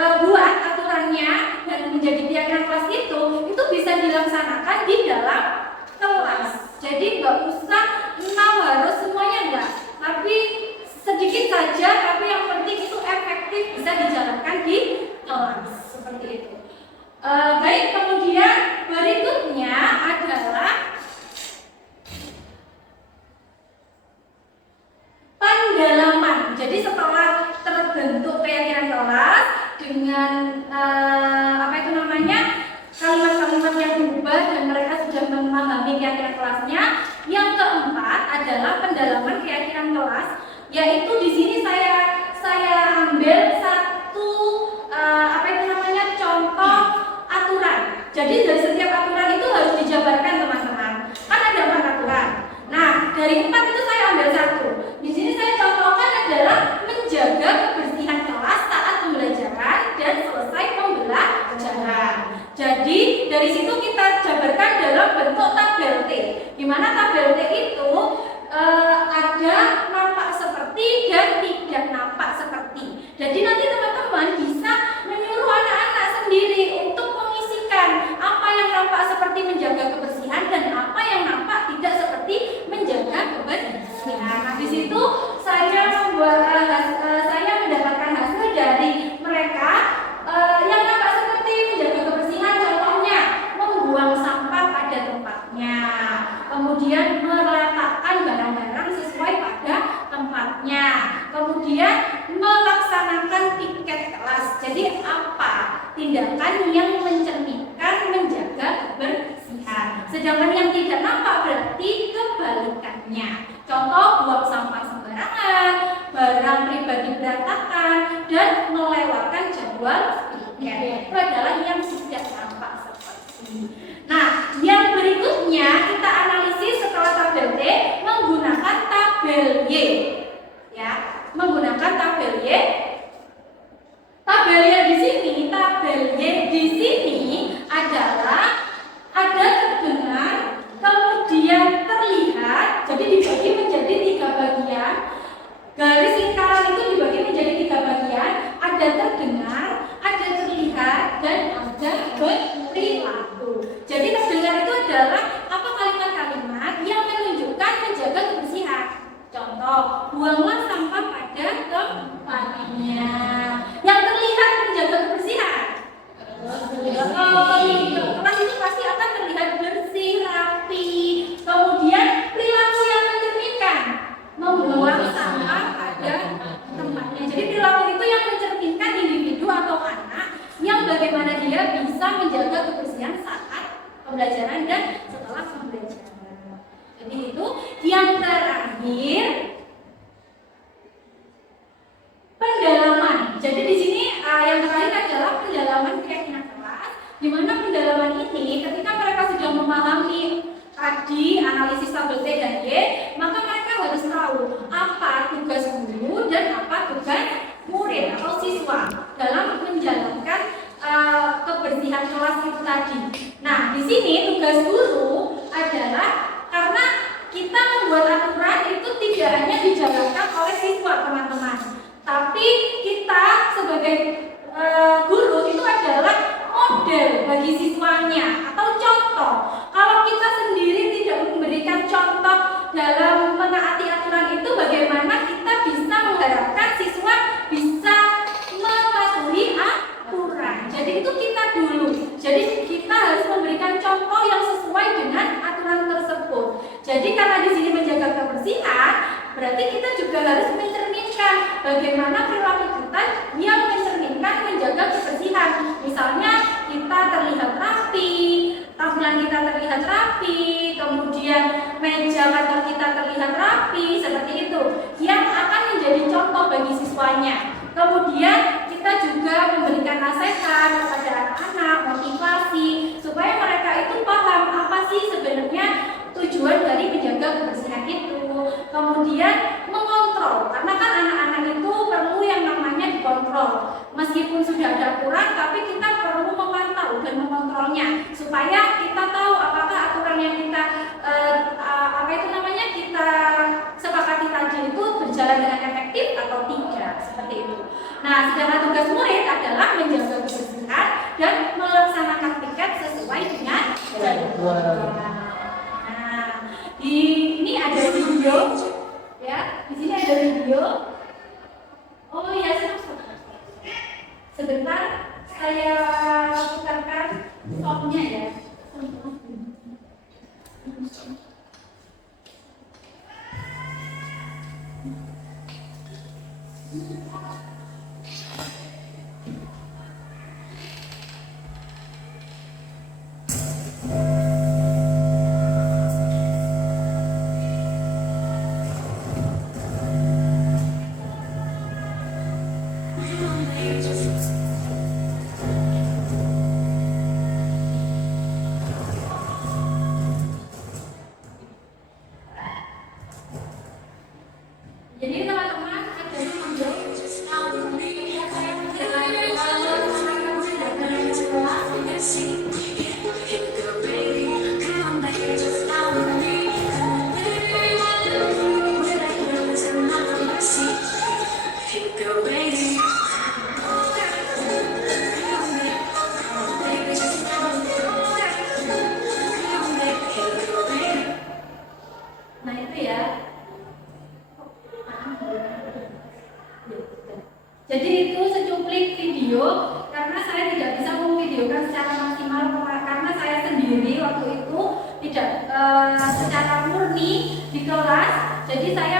buat aturannya dan menjadi keyakinan kelas itu bisa dilaksanakan di dalam kelas. Jadi nggak usah harus semuanya enggak, tapi sedikit saja, tapi yang penting itu efektif bisa dijalankan di kelas seperti itu. Baik, kemudian berikutnya adalah pendalaman. Jadi setelah terbentuk keyakinan kelas dengan kalimat-kalimat yang berubah dan mereka sudah memahami keyakinan kelasnya. Yang keempat adalah pendalaman keyakinan kelas, yaitu di sini saya ambil satu contoh aturan. Jadi dari setiap aturan itu harus dijabarkan teman-teman. Kan ada 4 aturan. Nah, dari 4 itu saya ambil satu. Di sini saya contohkan adalah menjaga kebersihan kelas saat pembelajaran dan selesai pembelajaran. Jadi dari situ kita jabarkan dalam bentuk tabel T. Di mana tabel T itu ada nampak seperti dan tidak nampak seperti. Jadi nanti teman-teman bisa menyuruh anak-anak sendiri untuk mengisikan apa yang nampak seperti menjaga kebersihan dan apa yang nampak tidak seperti menjaga kebersihan. Nah, di situ saya mendapatkan hasil dari mereka yang nampak seperti menjaga kebersihan, contohnya membuang sampah pada tempatnya, kemudian meletakkan barang-barang sesuai pada tempatnya, kemudian melaksanakan piket kelas. Jadi apa tindakan yang mencerminkan menjaga kebersihan. Sedangkan yang tidak nampak berarti kebalikannya. Contoh, buang sampah sembarangan, tabel Y. Ya, menggunakan tabel Y. Tabel Y di sini adalah ada terdengar, kemudian terlihat. Jadi dibagi menjadi 3 bagian. Garis lingkaran itu dibagi menjadi 3 bagian. Ada terdengar, ada terlihat, dan ada berperilaku. Jadi terdengar itu adalah apa kalimat-kalimat yang menunjukkan menjaga kebersihan. Contoh, buanglah sampah pada tempatnya. Yang terlihat menjaga kebersihan. Kelas itu pasti akan terlihat bersih, rapi. Kemudian perilaku yang mencerminkan, membuang sampah pada tempatnya. Jadi perilaku itu yang mencerminkan individu atau anak yang bagaimana dia bisa menjaga kebersihan saat pembelajaran dan setelah pembelajaran. Jadi itu yang terakhir, pendalaman. Jadi di sini yang terakhir adalah pendalaman keyakinan kelas, di mana pendalaman ini ketika mereka sudah memahami tadi analisis tabel T dan Y, maka mereka harus tahu apa tugas guru dan apa tugas murid atau siswa dalam menjalankan kebersihan kelas itu tadi. Nah, di sini tugas guru adalah karena kita membuat aturan itu tidak hanya dijalankan oleh siswa, teman-teman, tapi kita sebagai guru itu adalah model bagi siswanya atau contoh. Kalau kita sendiri tidak memberikan contoh dalam menaati aturan itu, bagaimana kita bisa mengharapkan siswa bisa mematuhi aturan? Jadi itu kita dulu. Jadi kita harus memberikan contoh yang sesuai dengan aturan tersebut. Jadi karena di sini menjaga kebersihan, berarti kita juga harus mencerminkan bagaimana perilaku kita yang mencerminkan menjaga kebersihan. Misalnya kita terlihat rapi, tampilan kita terlihat rapi, kemudian meja kantor kita terlihat rapi, seperti itu, yang akan menjadi contoh bagi siswanya. Kemudian kita juga memberikan nasihat kepada anak-anak, motivasi, supaya mereka itu paham apa sih sebenarnya tujuan dari menjaga kebersihan itu. Kemudian mengontrol, karena kan anak-anak itu perlu yang namanya dikontrol. Meskipun sudah ada aturan, tapi kita perlu memantau dan mengontrolnya supaya kita tahu apakah aturan yang kita kita sepakati tadi itu berjalan dengan efektif atau tidak, seperti itu. Nah, sedangkan tugas murid adalah menjaga kebersihan dan melaksanakan piket sesuai dengan jadwal. Ini ada video, ya. Di sini ada video. Oh ya, sebentar saya putarkan soundnya ya. Jadi teman-teman ada nah itu ya. Jadi itu secuplik video karena saya tidak bisa memvideokan secara maksimal karena saya sendiri waktu itu tidak secara murni di kelas. Jadi saya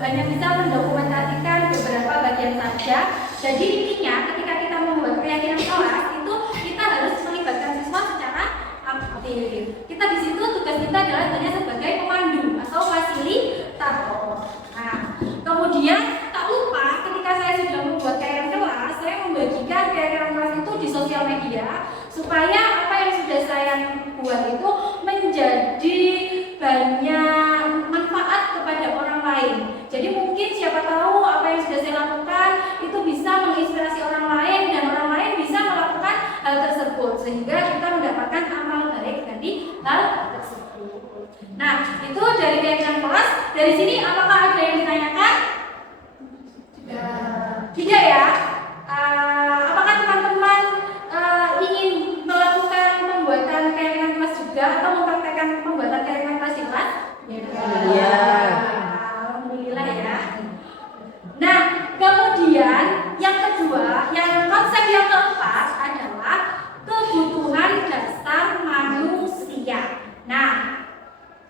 hanya bisa mendokumentasikan beberapa bagian saja. Jadi intinya ketika kita membuat keyakinan kelas itu kita harus melibatkan siswa secara aktif. Kita di situ tugas kita adalah hanya sebagai pemandu atau fasilitator. Nah, kemudian tak lupa ketika saya sudah membuat keyakinan kelas, saya membagikan keyakinan kelas itu di sosial media supaya apa yang sudah saya buat itu menjadi banyak manfaat kepada orang lain. Dari sini apakah ada yang ditanyakan? Tidak ya? Apakah teman-teman ingin melakukan pembuatan keyakinan kelas juga atau mempraktekkan pembuatan keyakinan kelas di kelas? Iya. Alhamdulillah ya. Nah, kemudian yang kedua, yang konsep yang keempat adalah kebutuhan dasar manusia. Nah,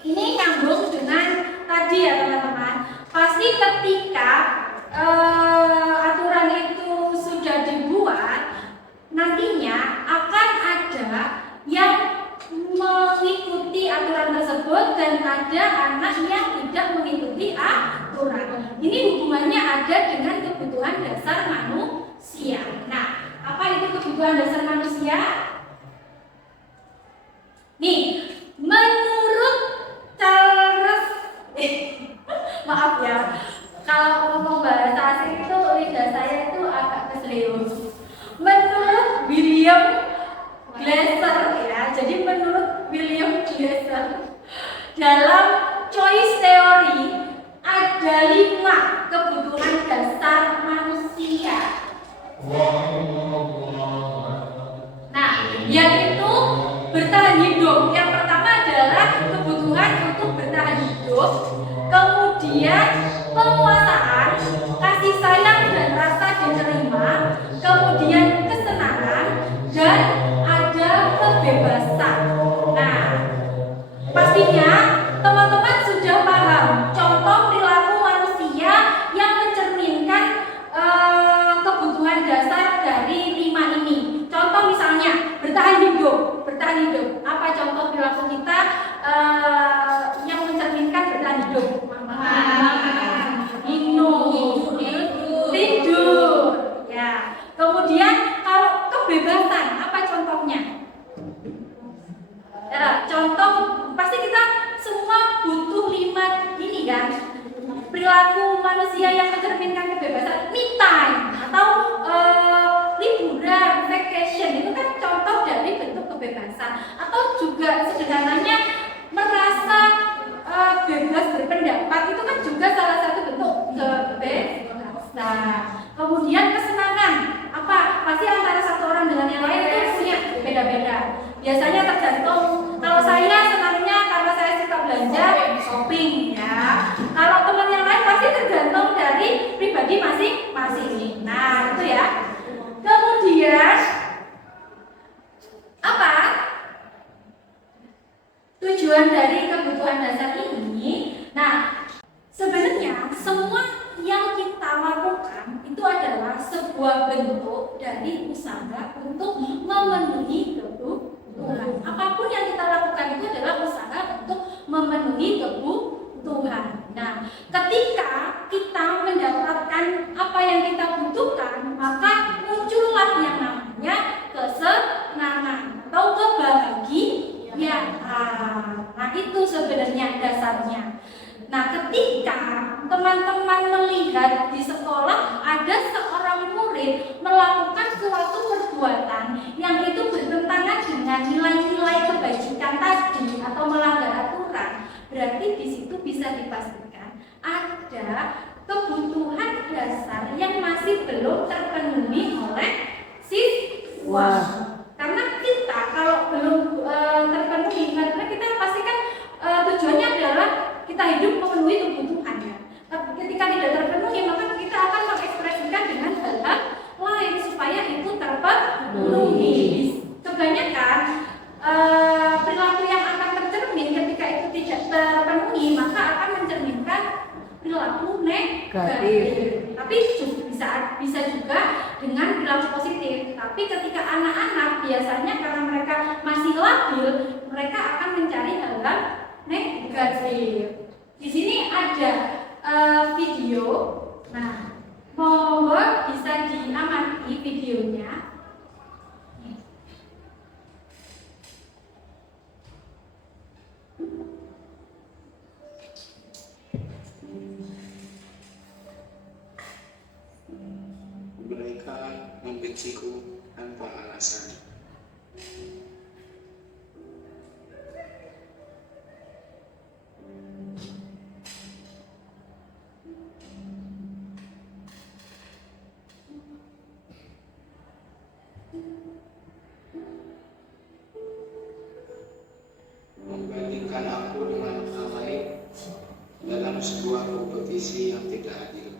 ini nyambung dengan tadi ya teman-teman. Pasti ketika aturan itu sudah dibuat, nantinya akan ada yang mengikuti aturan tersebut dan ada anak yang tidak mengikuti aturan. Ini hubungannya ada dengan kebutuhan dasar manusia. Nah, apa itu kebutuhan dasar manusia? Nih, menurut Charles, maaf ya, kalau ngomong bahasa asing itu lidah saya itu agak keseleo. Menurut William Glasser ya, jadi menurut William Glasser dalam choice theory ada 5 kebutuhan dasar manusia. Nah, yaitu bertahan hidup. Yang pertama adalah kebutuhan untuk bertahan hidup, kemudian penguasaan, kasih sayang dan rasa diterima, kemudian kesenangan, dan ada kebebasan. Nah, pastinya teman-teman sudah paham contoh perilaku manusia yang mencerminkan kebutuhan dasar dari 5 ini. Contoh misalnya bertahan hidup. Bertahan hidup. Apa contoh perilaku kita yang mencerminkan bertahan hidup? Minum, tidur. Ya. Kemudian kalau kebebasan, apa contohnya? Ya, contoh pasti kita semua butuh 5 ini kan. Perilaku manusia yang mencerminkan kebebasan, me time atau liburan, vacation, itu kan contoh dari bentuk kebebasan. Atau juga sederhananya merasa bebas berpendapat, itu kan juga salah satu bentuk kebebasan. Kemudian kesenangan, apa? Pasti antara satu orang dengan yang lain itu punya beda-beda. Biasanya tergantung. Kalau saya senangnya karena saya suka belanja, shopping ya. Kalau teman yang lain pasti tergantung dari pribadi masing-masing. Nah, itu ya. Kemudian apa? Tujuan dari kebutuhan dasar ini. Nah, sebenarnya semua yang kita lakukan itu adalah sebuah bentuk dari usaha untuk memenuhi kebutuhan. Apapun yang kita lakukan itu adalah usaha untuk memenuhi kebutuhan. Nah, ketika kita mendapatkan apa yang kita butuhkan, maka muncullah yang namanya kesenangan atau kebahagiaan. Nah, itu sebenarnya dasarnya. Nah, ketika teman-teman melihat di sekolah ada seorang murid melakukan suatu perbuatan yang itu bertentangan dengan nilai-nilai kebajikan tadi atau melanggar aturan, berarti di situ bisa dipastikan ada kebutuhan dasar yang masih belum terpenuhi oleh siswa. Karena kita kalau belum terpenuhi, karena kita pastikan tujuannya adalah kita hidup memenuhi kebutuhan ya. Tapi ketika tidak terpenuhi, maka kita akan mengekspresikan dengan hal-hal lain supaya itu terpenuhi. Kebanyakan perilaku yang akan tercermin ketika itu tidak terpenuhi, maka akan mencerminkan perilaku negatif. Tapi bisa juga dengan perilaku positif. Tapi ketika anak-anak biasanya karena mereka masih labil, mereka akan mencari hal-hal negatif. Di sini ada video. Nah, monggo bisa diamati videonya. Mereka membenciku tanpa alasan. sebuah kompetisi yang tidak adil.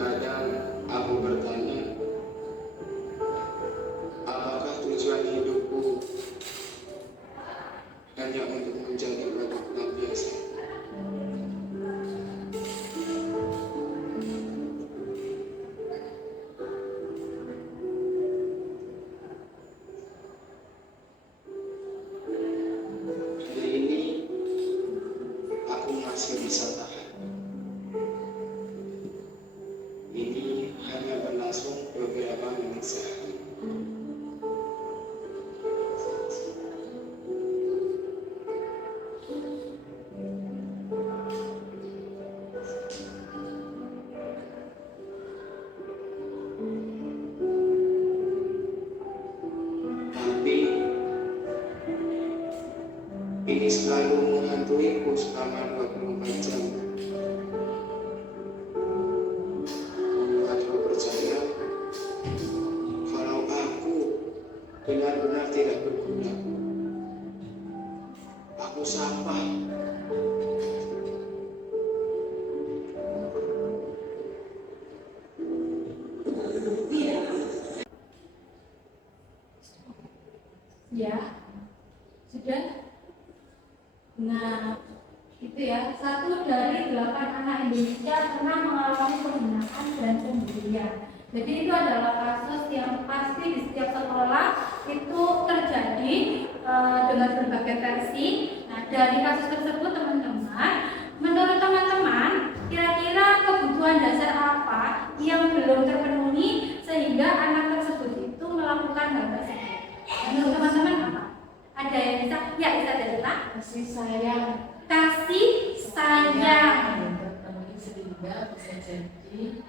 Kadang aku bertanya, apakah tujuan hidupku hanya untuk menjadi produk biasa? Hari ini aku masih bisa tahan. Ini hanya berlangsung beberapa menit saja. Tapi ini selalu menghantuiku selama 24 jam. Membuatku percaya kalau aku benar-benar tidak berguna. Aku sampah. Ya, sudah. Nah, itu ya, 1 dari 8 anak Indonesia pernah mengalami penghinaan dan pembulian. Jadi itu adalah kasus yang pasti di setiap sekolah itu terjadi dengan berbagai versi. Nah, dari kasus tersebut teman-teman, menurut teman-teman, kira-kira kebutuhan dasar apa yang belum terpenuhi sehingga anak tersebut itu melakukan hal tersebut? Menurut teman-teman apa? Ada yang bisa? Ya, bisa cerita. Kasih sayang Kasih sayang. yang terpenuhi sehingga bisa jadi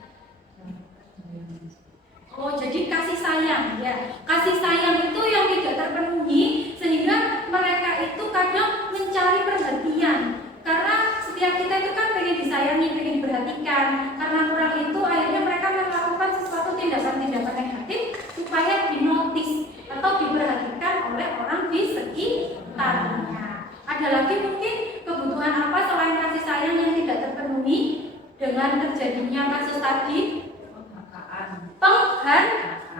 Oh, jadi kasih sayang ya. Kasih sayang itu yang tidak terpenuhi sehingga mereka itu kadang mencari perhatian. Karena setiap kita itu kan pengen disayangi, pengen diperhatikan. Karena kurang itu akhirnya mereka melakukan sesuatu tindakan-tindakan negatif supaya dinotis atau diperhatikan oleh orang di sekitarnya. Ada lagi mungkin kebutuhan apa selain kasih sayang yang tidak terpenuhi dengan terjadinya kasus tadi?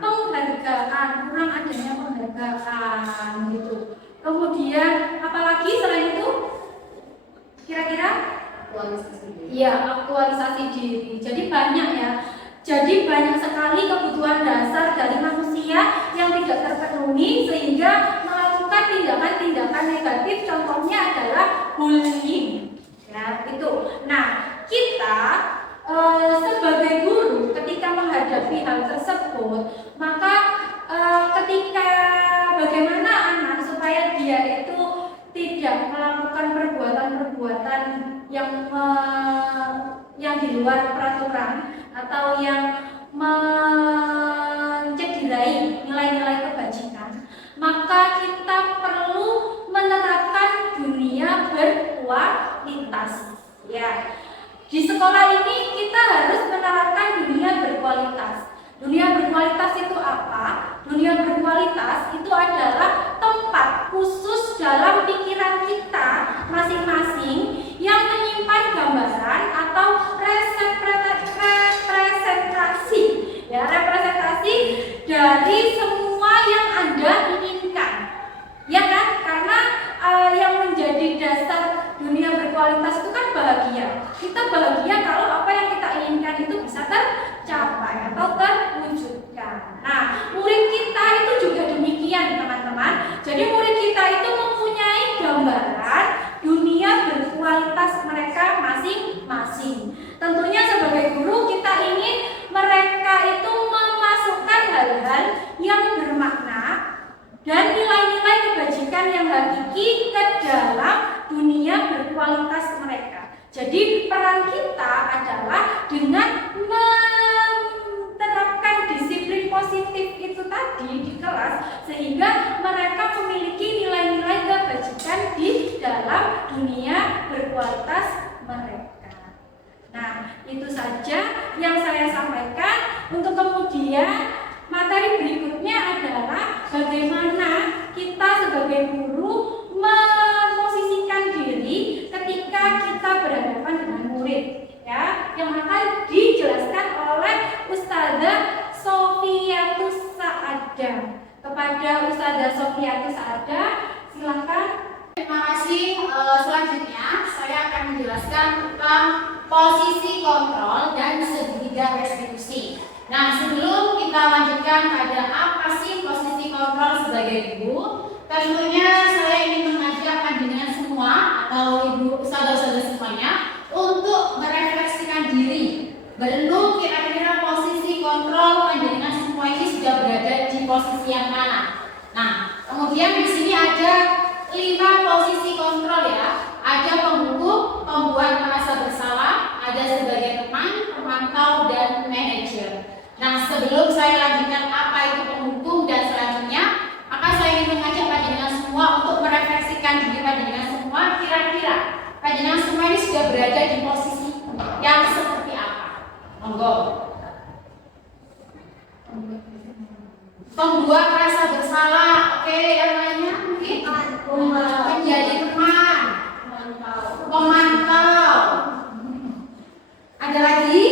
Penghargaan, kurang adanya penghargaan gitu. Kemudian apalagi selain itu? Kira-kira? Iya, aktualisasi diri. Jadi banyak ya. Jadi banyak sekali kebutuhan dasar dari manusia yang tidak terpenuhi sehingga melakukan tindakan-tindakan negatif. Contohnya adalah bullying. Ya, itu. Nah, kita sebagai guru ketika menghadapi hal tersebut, maka ketika bagaimana anak supaya dia itu tidak melakukan perbuatan-perbuatan yang di luar peraturan atau yang mencederai nilai-nilai kebajikan, maka kita perlu menerapkan dunia berkualitas. Ya. Di sekolah ini kita harus menerapkan dunia berkualitas. Dunia berkualitas itu apa? Dunia berkualitas itu adalah tempat khusus dalam pikiran kita masing-masing yang menyimpan gambaran atau representasi, ya, representasi dari semua yang Anda inginkan. Ya kan? Karena yang menjadi dasar dunia berkualitas itu kan bahagia. Kita bahagia kalau apa yang kita inginkan itu bisa tercapai atau terwujudkan. Nah, murid kita itu juga demikian, teman-teman. Jadi murid kita itu mempunyai gambaran dunia berkualitas mereka masing-masing. Tentunya sebagai guru kita ingin mereka itu memasukkan hal-hal yang bermakna dan nilai-nilai kebajikan yang hakiki ke dalam dunia berkualitas mereka. Jadi peran kita adalah dengan menerapkan disiplin positif itu tadi di kelas sehingga mereka memiliki nilai-nilai kebajikan di dalam dunia berkualitas mereka. Nah, itu saja yang saya sampaikan. Untuk kemudian materi berikutnya adalah bagaimana kita sebagai guru memposisikan diri ketika kita berhadapan dengan murid, ya, yang akan dijelaskan oleh Ustazah Sofiatus Saada. Kepada Ustazah Sofiatus Saada, silakan. Terima kasih. Selanjutnya saya akan menjelaskan tentang posisi kontrol dan segitiga restitusi. Nah, sebelum kita lanjutkan pada apa sih posisi kontrol sebagai guru, tentunya saya ingin mengajak panjenengan semua atau ibu saudara-saudara semuanya untuk merefleksikan diri. Belum kira-kira posisi kontrol panjenengan semua ini sudah berada di posisi yang mana? Nah, kemudian di sini ada 5 posisi kontrol ya. Ada penghukum, pembuat merasa bersalah, ada sebagai teman, pemantau, dan manajer. Nah, sebelum saya lanjutkan apa itu penghukum dan selanjutnya, maka saya ingin mengajak panjenengan semua untuk merefleksikan diri panjenengan semua. Kira-kira panjenengan semua ini sudah berada di posisi yang seperti apa? Monggo. Pembuat rasa bersalah, oke, yang lainnya mungkin menjadi teman, pemantau, ada lagi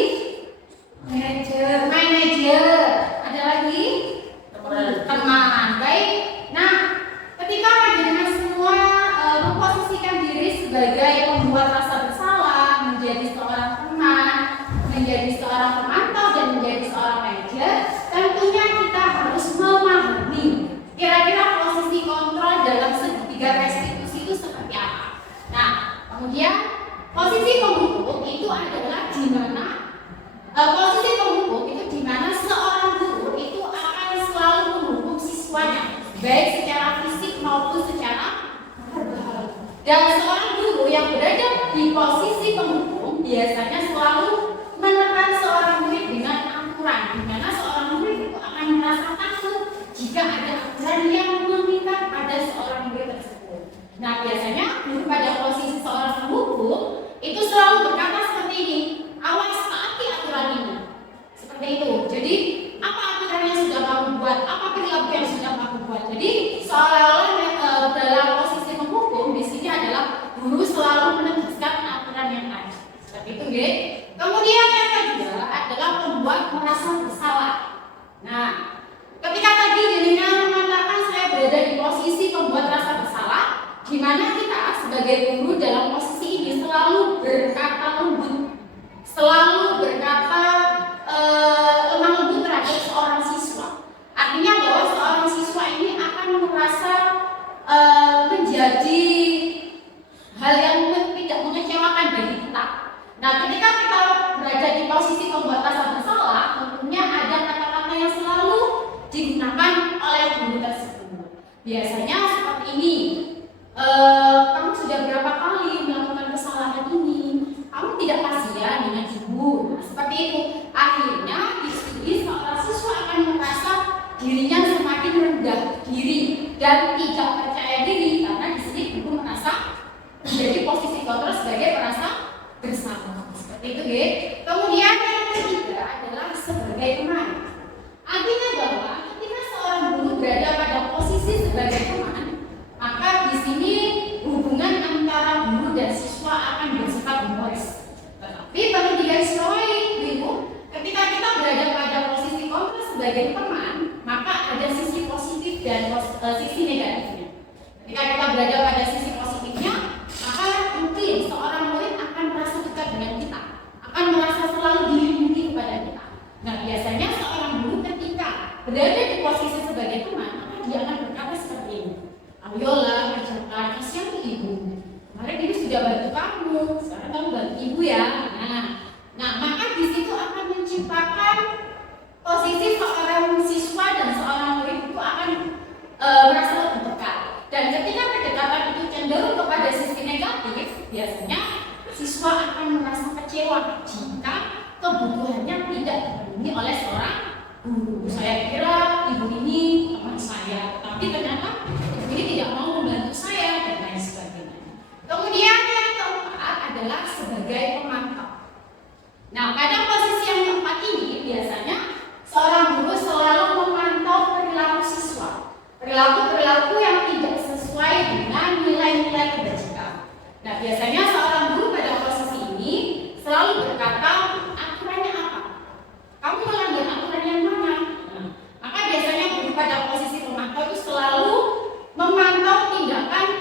manajer, ada lagi teman. Baik, nah ketika panjenengan semua memposisikan diri sebagai pembuat rasa bersalah, menjadi seorang teman, menjadi seorang pemantau, dan menjadi seorang manajer, tentunya kita harus memahami kira-kira posisi kontrol dalam segitiga restitusi itu seperti apa. Nah, kemudian posisi penghukum itu adalah di mana seorang guru itu akan selalu menghukum siswanya, baik secara fisik maupun secara verbal. Dan seorang guru yang berada di posisi penghukum biasanya selalu menekan seorang murid dengan aturan, di mana seorang murid itu akan merasa takut jika ada aturan yang mengikat pada seorang murid tersebut. Nah, biasanya guru pada posisi seorang penghukum itu selalu berkata seperti ini, awas taati aturan ini. Seperti itu. Jadi, apa aturan yang sudah kamu buat? Apa perilaku yang sudah kamu buat? Jadi, seolah-olah dalam posisi penghukum di sini adalah guru selalu menegaskan aturan yang ada. Seperti itu, nggih. Kemudian yang kedua adalah pembuat merasa bersalah. Nah, ketika tadi jenengan mengatakan saya berada di posisi pembuat rasa bersalah, di mana kita sebagai guru dalam posisi ini selalu berkata lembut, selalu berkata lemah lembut terhadap seorang siswa. Artinya bahwa seorang siswa ini akan merasa menjadi hal yang tidak mengecewakan bagi kita. Nah, ketika kita berada di posisi pembuat rasa bersalah, tentunya ada kata-kata yang selalu digunakan oleh guru tersebut. Biasanya seperti ini, kamu sudah berapa kali melakukan kesalahan ini? Kamu tidak kasihan dengan ibu? Nah, seperti itu. Akhirnya di sini seorang siswa akan merasa dirinya semakin rendah diri dan tidak percaya diri karena di sini guru merasa menjadi posisi kontrol sebagai merasa bersalah. Seperti itu, ya. Kemudian yang ketiga adalah sebagai teman. Artinya bahwa ketika seorang guru berada pada posisi sebagai teman, maka di sini hubungan antara guru dan siswa akan bersifat humoris. Tetapi perlu digarisbawahi, Ibu, ketika kita berada pada posisi kontrol sebagai teman, maka ada sisi positif dan sisi negatifnya. Ketika kita berada pada sisi positifnya, maka mungkin seorang murid akan merasa dekat dengan kita, akan merasa selalu dilindungi kepada kita. Nah, biasanya seorang guru ketika berada di posisi sebagai teman, maka dia akan berkata seperti ini, ayolah kerjakan, kasihan tuh ibu, kemarin ibu sudah bantu kamu, sekarang kamu bantu ibu ya. Nah, maka di situ akan menciptakan posisi seorang siswa dan seorang murid itu akan merasa lebih dekat. Dan ketika kedekatan itu cenderung kepada sisi negatif, biasanya siswa akan merasa kecewa jika kebutuhannya tidak dipenuhi oleh seorang guru. Saya kira ibu ini teman saya, tapi ternyata ibu ini tidak mau membantu saya dan lain sebagainya. Kemudian adalah sebagai pemantau. Nah, pada posisi yang keempat ini biasanya seorang guru selalu memantau perilaku siswa, perilaku yang tidak sesuai dengan nilai-nilai kebajikan. Nah, biasanya seorang guru pada posisi ini selalu berkata, aturannya apa? Kamu melanggar aturan yang mana? Nah, maka biasanya guru pada posisi pemantau itu selalu memantau tindakan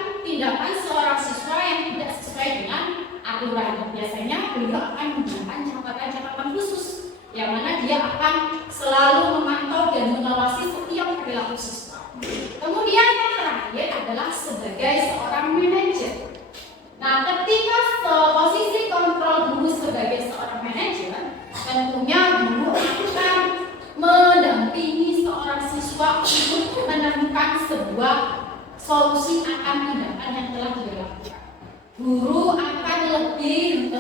seorang siswa yang tidak sesuai dengan aturan. Biasanya beliau akan menggunakan catatan-catatan khusus yang mana dia akan selalu memantau dan mengawasi setiap perilaku siswa. Kemudian yang terakhir adalah sebagai seorang manajer. Nah, ketika posisi kontrol guru sebagai seorang manajer, tentunya guru akan mendampingi seorang siswa untuk menemukan sebuah solusi akan tindakan yang telah dilakukan. Guru akan lebih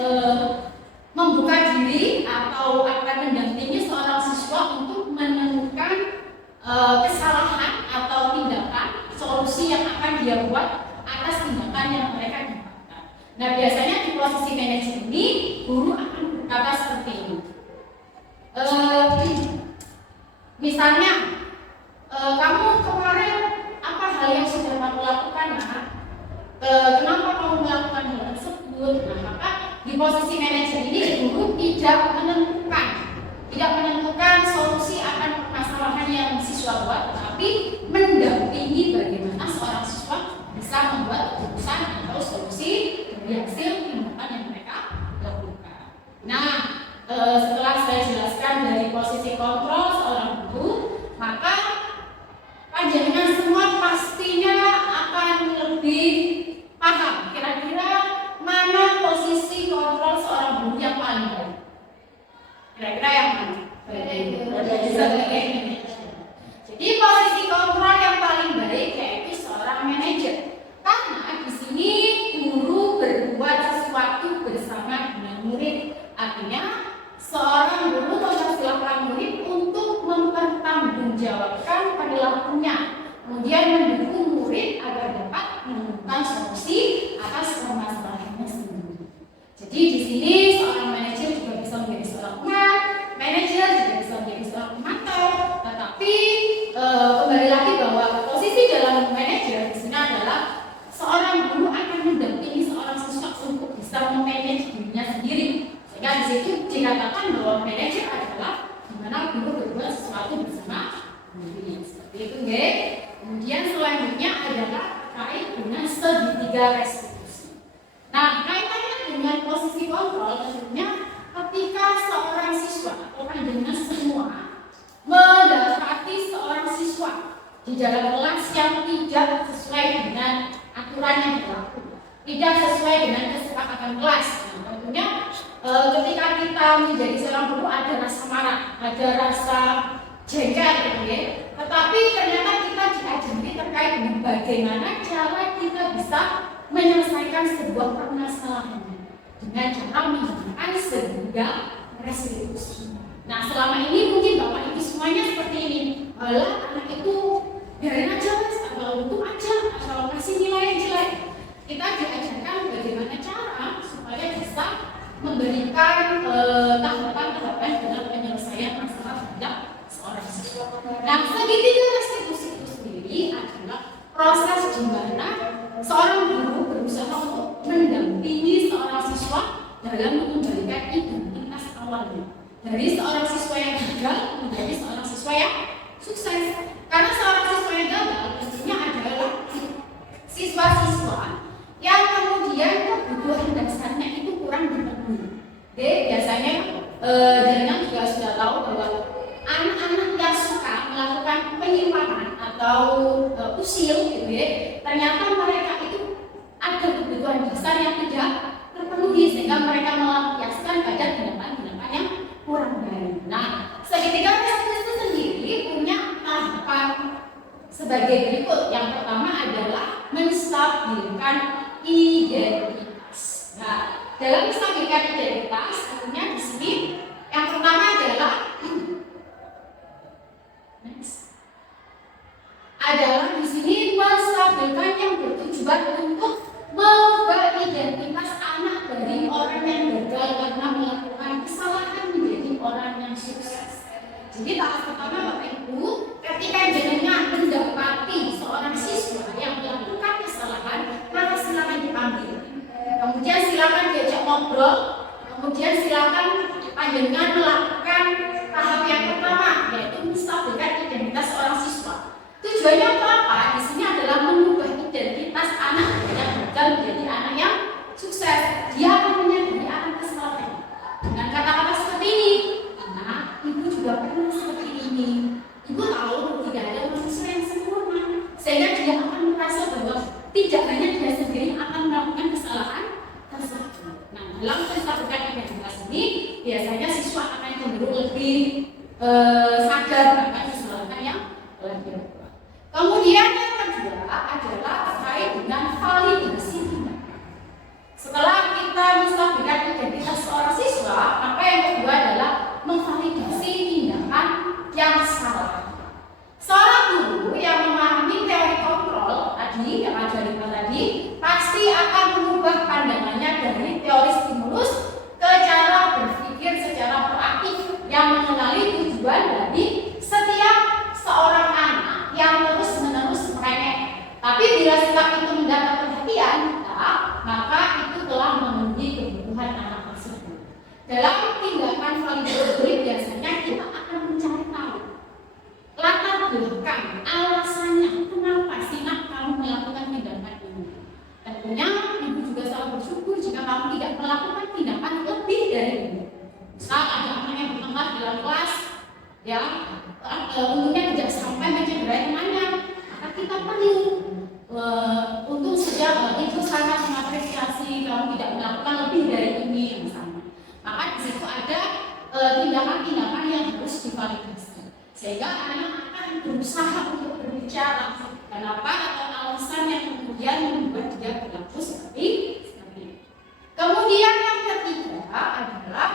membuka diri atau akan mendampingi seorang siswa untuk menemukan kesalahan atau tindakan solusi yang akan dia buat atas tindakan yang mereka dapatkan. Nah, biasanya di posisi manajer ini guru akan berkata seperti ini. Misalnya, kamu kemarin apa hal yang sudah kamu lakukan, nak? Kenapa kamu melakukan hal tersebut? Nah, maka di posisi manajer ini guru tidak menentukan solusi akan permasalahan yang siswa buat, tetapi mendampingi bagaimana seorang siswa bisa membuat keputusan atau solusi dari hasil tindakan yang mereka lakukan. Nah, setelah saya jelaskan dari posisi kontrol seorang guru, maka panjenengan semua pastinya akan lebih paham kira-kira mana posisi kontrol seorang guru yang paling baik. Kira-kira yang mana? Sebagai manajer. Jadi posisi kontrol yang paling baik yaitu seorang manajer. Karena di sini guru berbuat sesuatu bersama dengan murid. Artinya seorang guru mempersilahkan murid untuk mempertanggungjawabkan perilakunya, kemudian mendukung murid agar dapat menemukan solusi atas permasalahannya sendiri. Jadi di sini seorang manajer juga bisa menjadi seorang manajer juga bisa menjadi seorang pemantau. Tetapi kembali lagi bahwa posisi dalam manajer di sini adalah seorang guru akan mendampingi seorang siswa untuk bisa memanage dirinya sendiri. Sehingga di situ dikatakan bahwa manajer adalah di mana guru berbuat sesuatu bersama murid. Seperti itu, nggih. Kemudian selanjutnya adalah terkait dengan segitiga restitusi. Nah, kaitannya dengan posisi kontrol tentunya ketika seorang siswa atau panjenengan semua mendapati seorang siswa di dalam kelas yang tidak sesuai dengan aturan yang berlaku, tidak sesuai dengan kesepakatan kelas. Nah, tentunya ketika kita menjadi seorang guru ada rasa marah, ada rasa jengkel gitu ya. Tetapi ternyata kita diajari terkait dengan bagaimana cara kita bisa menyelesaikan sebuah permasalahan dengan cara menggunakan segitiga restitusi. Nah, selama ini mungkin Bapak Ibu semuanya seperti ini. Alah, anak itu biarin aja mas, atau untung aja, atau kasih nilai yang jelek. Kita diajarkan bagaimana cara supaya bisa memberikan tahapan-tahapan dalam penyelesaian masalah terhadap seorang siswa. Nah, segitiga restitusi itu sendiri adalah proses di mana seorang guru berusaha untuk mendampingi seorang siswa dalam mengembalikan identitas awalnya dari seorang siswa yang gagal menjadi seorang siswa yang sukses. Karena seorang siswa yang gagal tentunya adalah siswa-siswa yang kemudian kebutuhan dasarnya itu kurang dipenuhi. Oke, biasanya jangan juga sudah tahu bahwa anak-anak yang suka melakukan penyimpangan atau usil gitu ya, ternyata mereka itu ada kebutuhan dasar yang tidak terpenuhi sehingga mereka melampiaskan pada tindakan-tindakan yang kurang baik. Nah, segitiga restitusi itu sendiri punya tahapan sebagai berikut. Yang pertama adalah menstabilkan identitas. Nah, dalam menstabilkan identitas, tentunya di sini yang pertama adalah di sini menstabilkan yang bertujuan untuk mengubah identitas anak dari dipanggil. Kemudian silakan diajak ngobrol. Kemudian silakan panjenengan melakukan tahap yang pertama, yaitu menstabilkan identitas seorang siswa. Tujuannya untuk apa? Di sini adalah mengubah identitas anak yang gagal menjadi anak yang sukses. Dia akan menyadari akan kesalahannya. Dengan kata-kata seperti ini, nah, ibu juga pernah seperti ini. Ibu tahu tidak ada manusia yang sempurna, sehingga dia akan merasa bahwa tidak hanya dia sendiri yang akan melakukan kesalahan tersebut. Nah, dalam menstabilkan identitas ini, biasanya siswa akan cenderung lebih sadar akan kesalahan yang telah dilakukan. Kemudian yang kedua adalah terkait dengan validasi tindakan. Setelah kita menstabilkan identitas seorang siswa, maka yang kedua adalah memvalidasi tindakan yang salah. Seorang guru yang memahami teori kontrol tadi, yang ajaran tadi, pasti akan mengubah pandangannya dari teori stimulus ke cara berpikir secara proaktif yang mengenali tujuan dari setiap seorang anak yang terus-menerus merengek. Tapi bila sikap itu mendapat perhatian, maka itu telah memenuhi kebutuhan anak tersebut. Dalam tindakan validasi biasanya kita akan mencari tahu latar belakang, alasannya kenapa sih nak kamu melakukan tindakan ini. Tentunya ibu juga selalu bersyukur jika kamu tidak melakukan tindakan lebih dari ini. Saat ada anak yang bertengkar dalam kelas, ya, umumnya tidak sampai mencederai temannya, maka kita perlu untuk sejak itu sangat mengapresiasi kamu tidak melakukan lebih dari ini misalnya. Maka di situ ada tindakan-tindakan yang harus divalidasi, sehingga anak akan berusaha untuk berbicara kenapa atau alasan yang kemudian membuat dia berlaku seperti ini. Kemudian yang ketiga adalah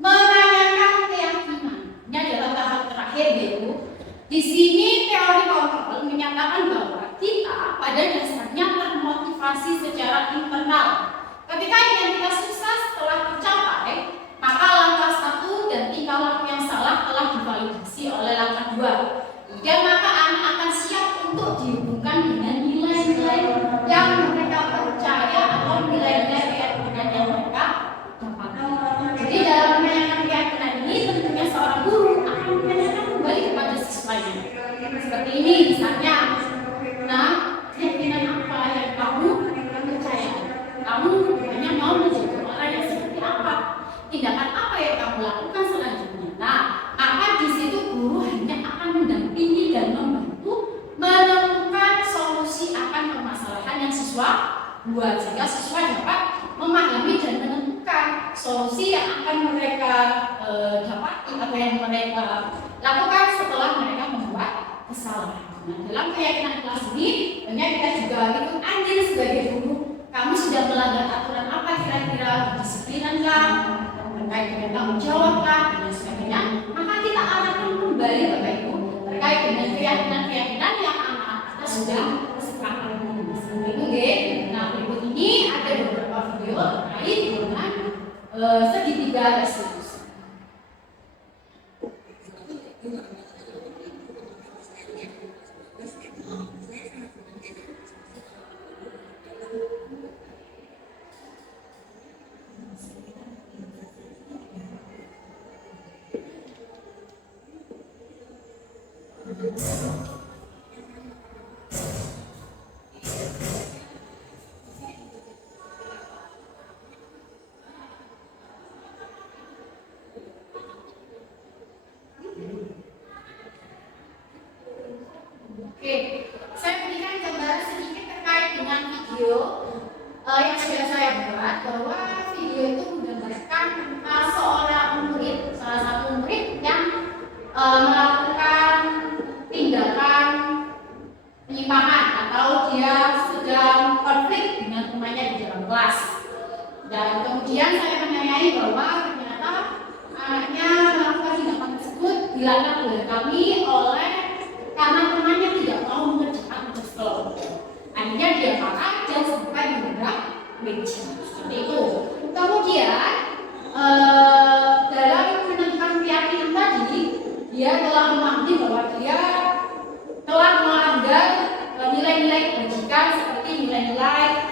menanyakan keyakinan. Ini adalah tahap terakhir, Bu. Di sini teori kontrol menyatakan bahwa kita pada dasarnya termotivasi secara internal. Ketika identitas sukses telah tercapai, maka langkah 1 dan tingkah laku yang salah telah divalidasi oleh langkah 2. Dan maka anak akan siap untuk dihubungkan dengan nilai-nilai yang mereka percaya atau nilai-nilai keyakinan yang mereka dapatkan. Jadi dalam menanyakan keyakinan ini, tentunya seorang guru akan menanyakan kembali kepada siswanya. Seperti ini misalnya, nah, keyakinan apa yang kamu percaya? Kamu hanya mau menjadi orang yang seperti apa? Tindakan apa yang kamu lakukan selanjutnya? Nah, maka di situ guru hanya akan mendampingi dan membantu menemukan solusi akan permasalahan yang siswa buat, sehingga siswa dapat memahami dan menentukan solusi yang akan mereka dapati atau yang mereka lakukan setelah mereka membuat kesalahan. Nah, dalam keyakinan kelas ini, tentunya kita juga ikut andil sebagai guru. Kamu sudah melanggar aturan apa kira-kira, kedisiplinan kah, terkait dengan tanggung jawab kah, dan sebagainya. Maka kita arahkan kembali Bapak Ibu terkait dengan keyakinan-keyakinan yang anak-anak kita sudah sepakati. Itu deh. Nah, berikut ini ada beberapa video terkait dengan segitiga restitusi. Oke, saya berikan gambaran sedikit terkait dengan video yang sudah saya buat, bahwa video itu menggambarkan seorang murid, salah satu murid yang melakukan tindakan penyimpangan atau dia sedang konflik dengan temannya di dalam kelas. Dan kemudian saya menanyai bahwa ternyata anaknya melakukan tindakan tersebut dilakukan oleh kami karena temannya tidak mau mengerjakan tugas kelompok. Akhirnya dia marah dan sampai menabrak meja. Seperti itu. Kemudian dalam menentukan keyakinan tadi, dia telah memahami bahwa dia telah melanggar nilai-nilai kebajikan seperti nilai-nilai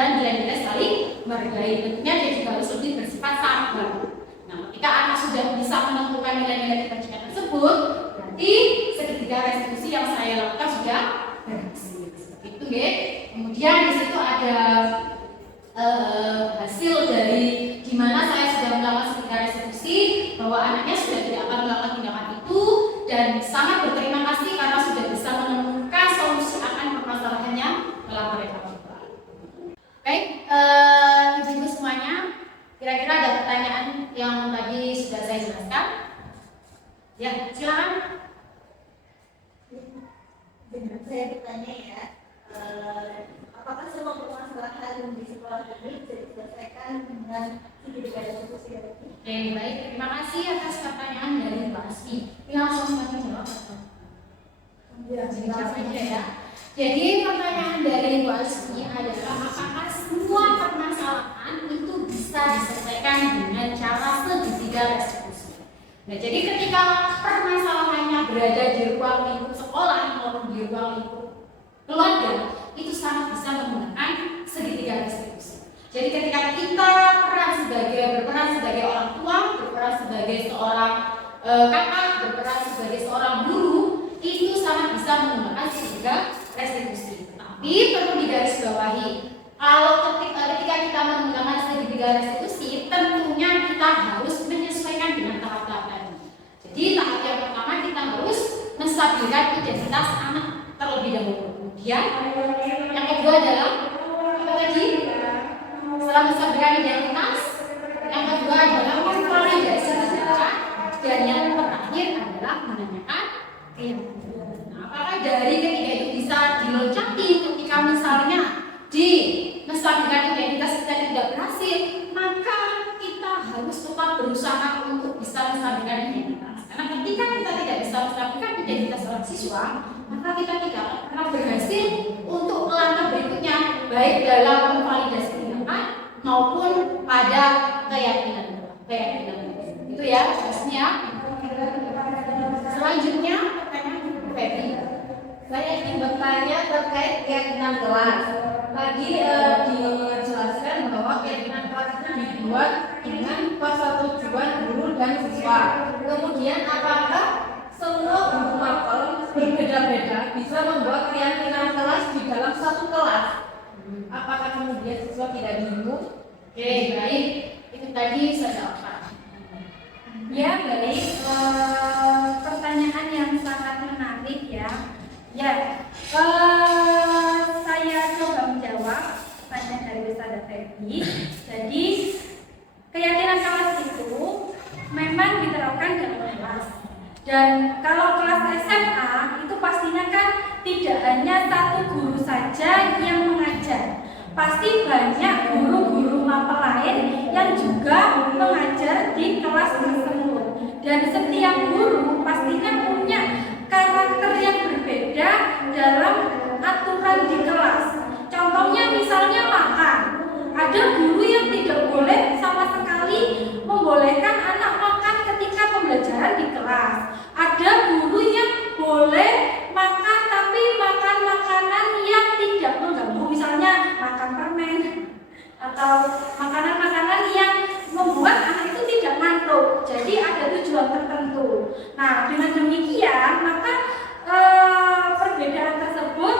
dan nilai-nilai saling menghargai. Tentunya dia juga harus lebih bersifat sabar. Nah, ketika anak sudah bisa menemukan nilai-nilai kebajikan tersebut, berarti segitiga restitusi yang saya lakukan sudah berhasil. Seperti itu, ya. Kemudian di situ ada hasil dari gimana saya sudah melakukan segitiga restitusi, bahwa anaknya sudah tidak akan melakukan tindakan itu dan sangat berterima kasih karena sudah bisa menemukan solusi akan permasalahannya telah mereka coba. Baik, ibu-ibu semuanya, kira-kira ada pertanyaan yang tadi sudah saya jelaskan? Ya, silakan. Dengan saya bertanya ya, apakah semua permasalahan di sekolah ini bisa diselesaikan dengan segitiga restitusi tadi? Oke, baik. Terima kasih atas pertanyaan dari Mbak Asmi. Ini langsung saja jawab atau? Ya, Jawab aja ya. Jadi pertanyaan dari Mbak Asmi adalah apakah semua permasalahan itu bisa diselesaikan dengan cara segitiga restitusi? Nah, jadi ketika permasalahannya berada di ruang lingkup sekolah maupun di ruang lingkup keluarga, itu sangat bisa menggunakan segitiga restitusi. Jadi ketika kita berperan sebagai orang tua, berperan sebagai seorang kakak, berperan sebagai seorang guru, itu sangat bisa menggunakan segitiga restitusi. Tapi perlu digarisbawahi, kalau ketika kita menggunakan segitiga restitusi, tentunya kita harus menyesuaikan dengan tahap-tahap tadi. Jadi tahap yang pertama kita harus menstabilkan identitas anak terlebih dahulu. Kemudian yang kedua adalah apa tadi? Setelah menstabilkan identitas, yang kedua adalah memvalidasi data, dan yang terakhir adalah menanyakan keyakinan. Nah, apakah dari ketiga itu bisa diloncati ketika misalnya di menstabilkan identitas kita tidak berhasil, maka kita harus tetap berusaha untuk bisa menstabilkan identitas. Karena ketika kita tidak bisa menstabilkan identitas seorang siswa, maka kita tidak akan berhasil untuk langkah berikutnya, baik dalam memvalidasi tindakan maupun pada keyakinan. Itu ya, maksudnya. Selanjutnya, pertanyaan Febri. Saya ingin bertanya terkait keyakinan kelas. Tadi dijelaskan bahwa keyakinan kelas itu dibuat dengan pasal tujuan guru dan siswa. Kemudian apakah semua guru mapel berbeda-beda bisa membuat keyakinan kelas di dalam satu kelas? Apakah kemudian siswa tidak bingung? Oke, baik. Itu tadi saya jawabkan. Ya, baik. Pertanyaan yang sangat menarik ya. Ya, saya coba menjawab pertanyaan dari Ustazah Febri. Jadi, keyakinan kelas itu memang diterapkan dalam kelas. Dan kalau kelas SMA itu pastinya kan tidak hanya satu guru saja yang mengajar. Pasti banyak guru-guru mapel lain yang juga mengajar di kelas tersebut. Dan setiap guru pastinya punya karakter yang berbeda dalam aturan di kelas. Contohnya misalnya makan. Ada guru yang tidak boleh sama sekali membolehkan anak makan ketika pembelajaran di kelas. Ada guru yang boleh makan tapi makan makanan yang tidak mengganggu, misalnya makan permen atau makanan-makanan yang membuat anak itu tidak ngantuk. Jadi ada tujuan tertentu. Nah, dengan demikian maka perbedaan tersebut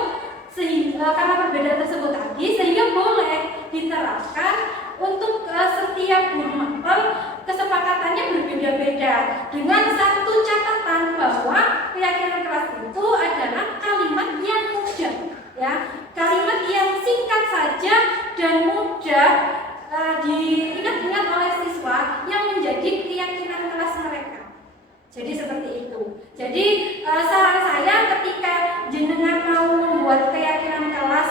karena perbedaan tersebut tadi sehingga boleh diterapkan untuk setiap guru mapel. Kesepakatannya berbeda-beda dengan satu catatan bahwa keyakinan kelas itu adalah kalimat yang mudah, ya, kalimat yang singkat saja dan mudah diingat-ingat oleh siswa yang menjadi keyakinan kelas mereka. Jadi seperti itu. Jadi saran saya ketika jenengan mau membuat keyakinan kelas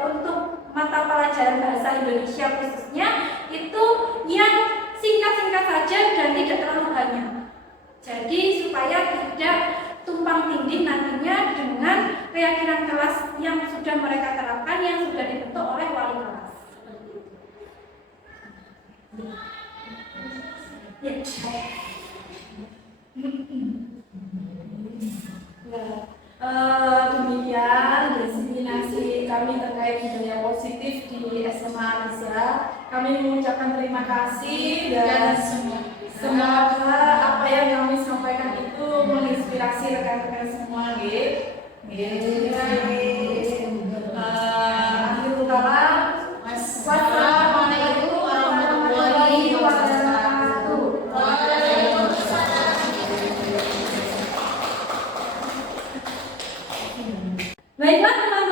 untuk mata pelajaran bahasa Indonesia khususnya itu yang singkat-singkat saja dan tidak terlalu banyak. Jadi supaya tidak tumpang tindih nantinya dengan keyakinan kelas yang sudah mereka terapkan, yang sudah dibentuk oleh wali kelas. Demikian diseminasi kami terkait budaya positif di di SMA Alisra. Kami mengucapkan terima kasih dan semoga apa yang kami sampaikan itu menginspirasi rekan-rekan semua, gitu. Akhirul kalam. Wassalamualaikum warahmatullahi wabarakatuh. Baiklah teman-teman.